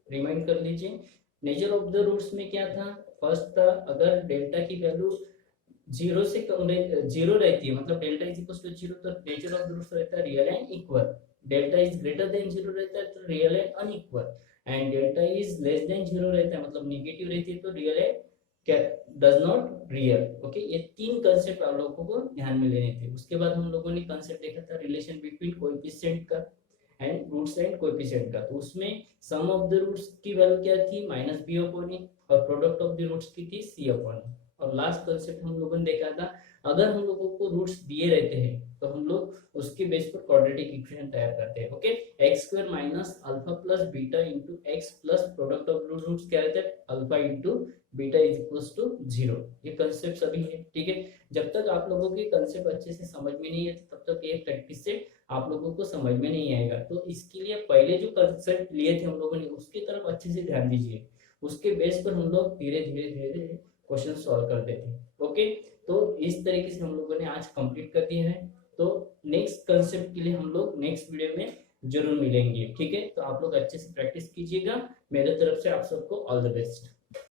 remind कर लीजिए। नेचर ऑफ द रूट्स में क्या था, फर्स्ट था अगर डेल्टा की वैल्यू 0 से कम 0 रहती है, मतलब डेल्टा इज इक्वल टू 0, तो नेचर ऑफ द रूट्स रहता है real and equal. Delta is greater than 0 रहता है तो real and unequal, and delta is less then 0 रहता है, मतलब नेगेटिव रहती है तो real and does not real. Okay, ये तीन कंसेप्ट आप लोगों को ध्यान में लेने थे। उसके बाद हम लोगों ने कंसेप्ट देखा था रिलेशन बिटवीन कोएफिशिएंट का एंड रूट्स एंड कोएफिशिएंट का, तो उसमें सम ऑफ द रूट्स की वैल्यू क्या थी -b/a और प्रोडक्ट ऑफ द रूट्स की थी c/a। और लास्ट कंसेप्ट हम लोगों ने देखा था, अगर हम लोगों को रूट्स दिए रहते हैं तो हम लोग उसके बेस पर क्वाड्रेटिक इक्वेशन तैयार करते हैं। Okay, x² minus alpha plus beta into x plus product of roots क्या रहता है alpha into beta is equal to 0। ये कंसेप्ट सभी है। ठीक है, जब तक आप लोगों के कंसेप्ट अच्छे से समझ में नहीं है तब तक ये प्रैक्टिस से आप लोगों को समझ में नहीं आएगा। तो इसके लिए पहले जो कंसेप्ट लिए थे हम लोगों ने उसकी तरफ अच्छे से ध्यान दीजिए, उसके बेस पर हम लोग धीरे धीरे धीरे धीरे क्वेश्चन सॉल्व करते थे। ओके, तो इस तरीके से हम लोगों ने आज कंप्लीट कर दिया है। तो नेक्स्ट कंसेप्ट के लिए हम लोग नेक्स्ट वीडियो में जरूर मिलेंगे। ठीक है, तो आप लोग अच्छे से प्रैक्टिस कीजिएगा, मेरे तरफ से आप सबको ऑल द बेस्ट।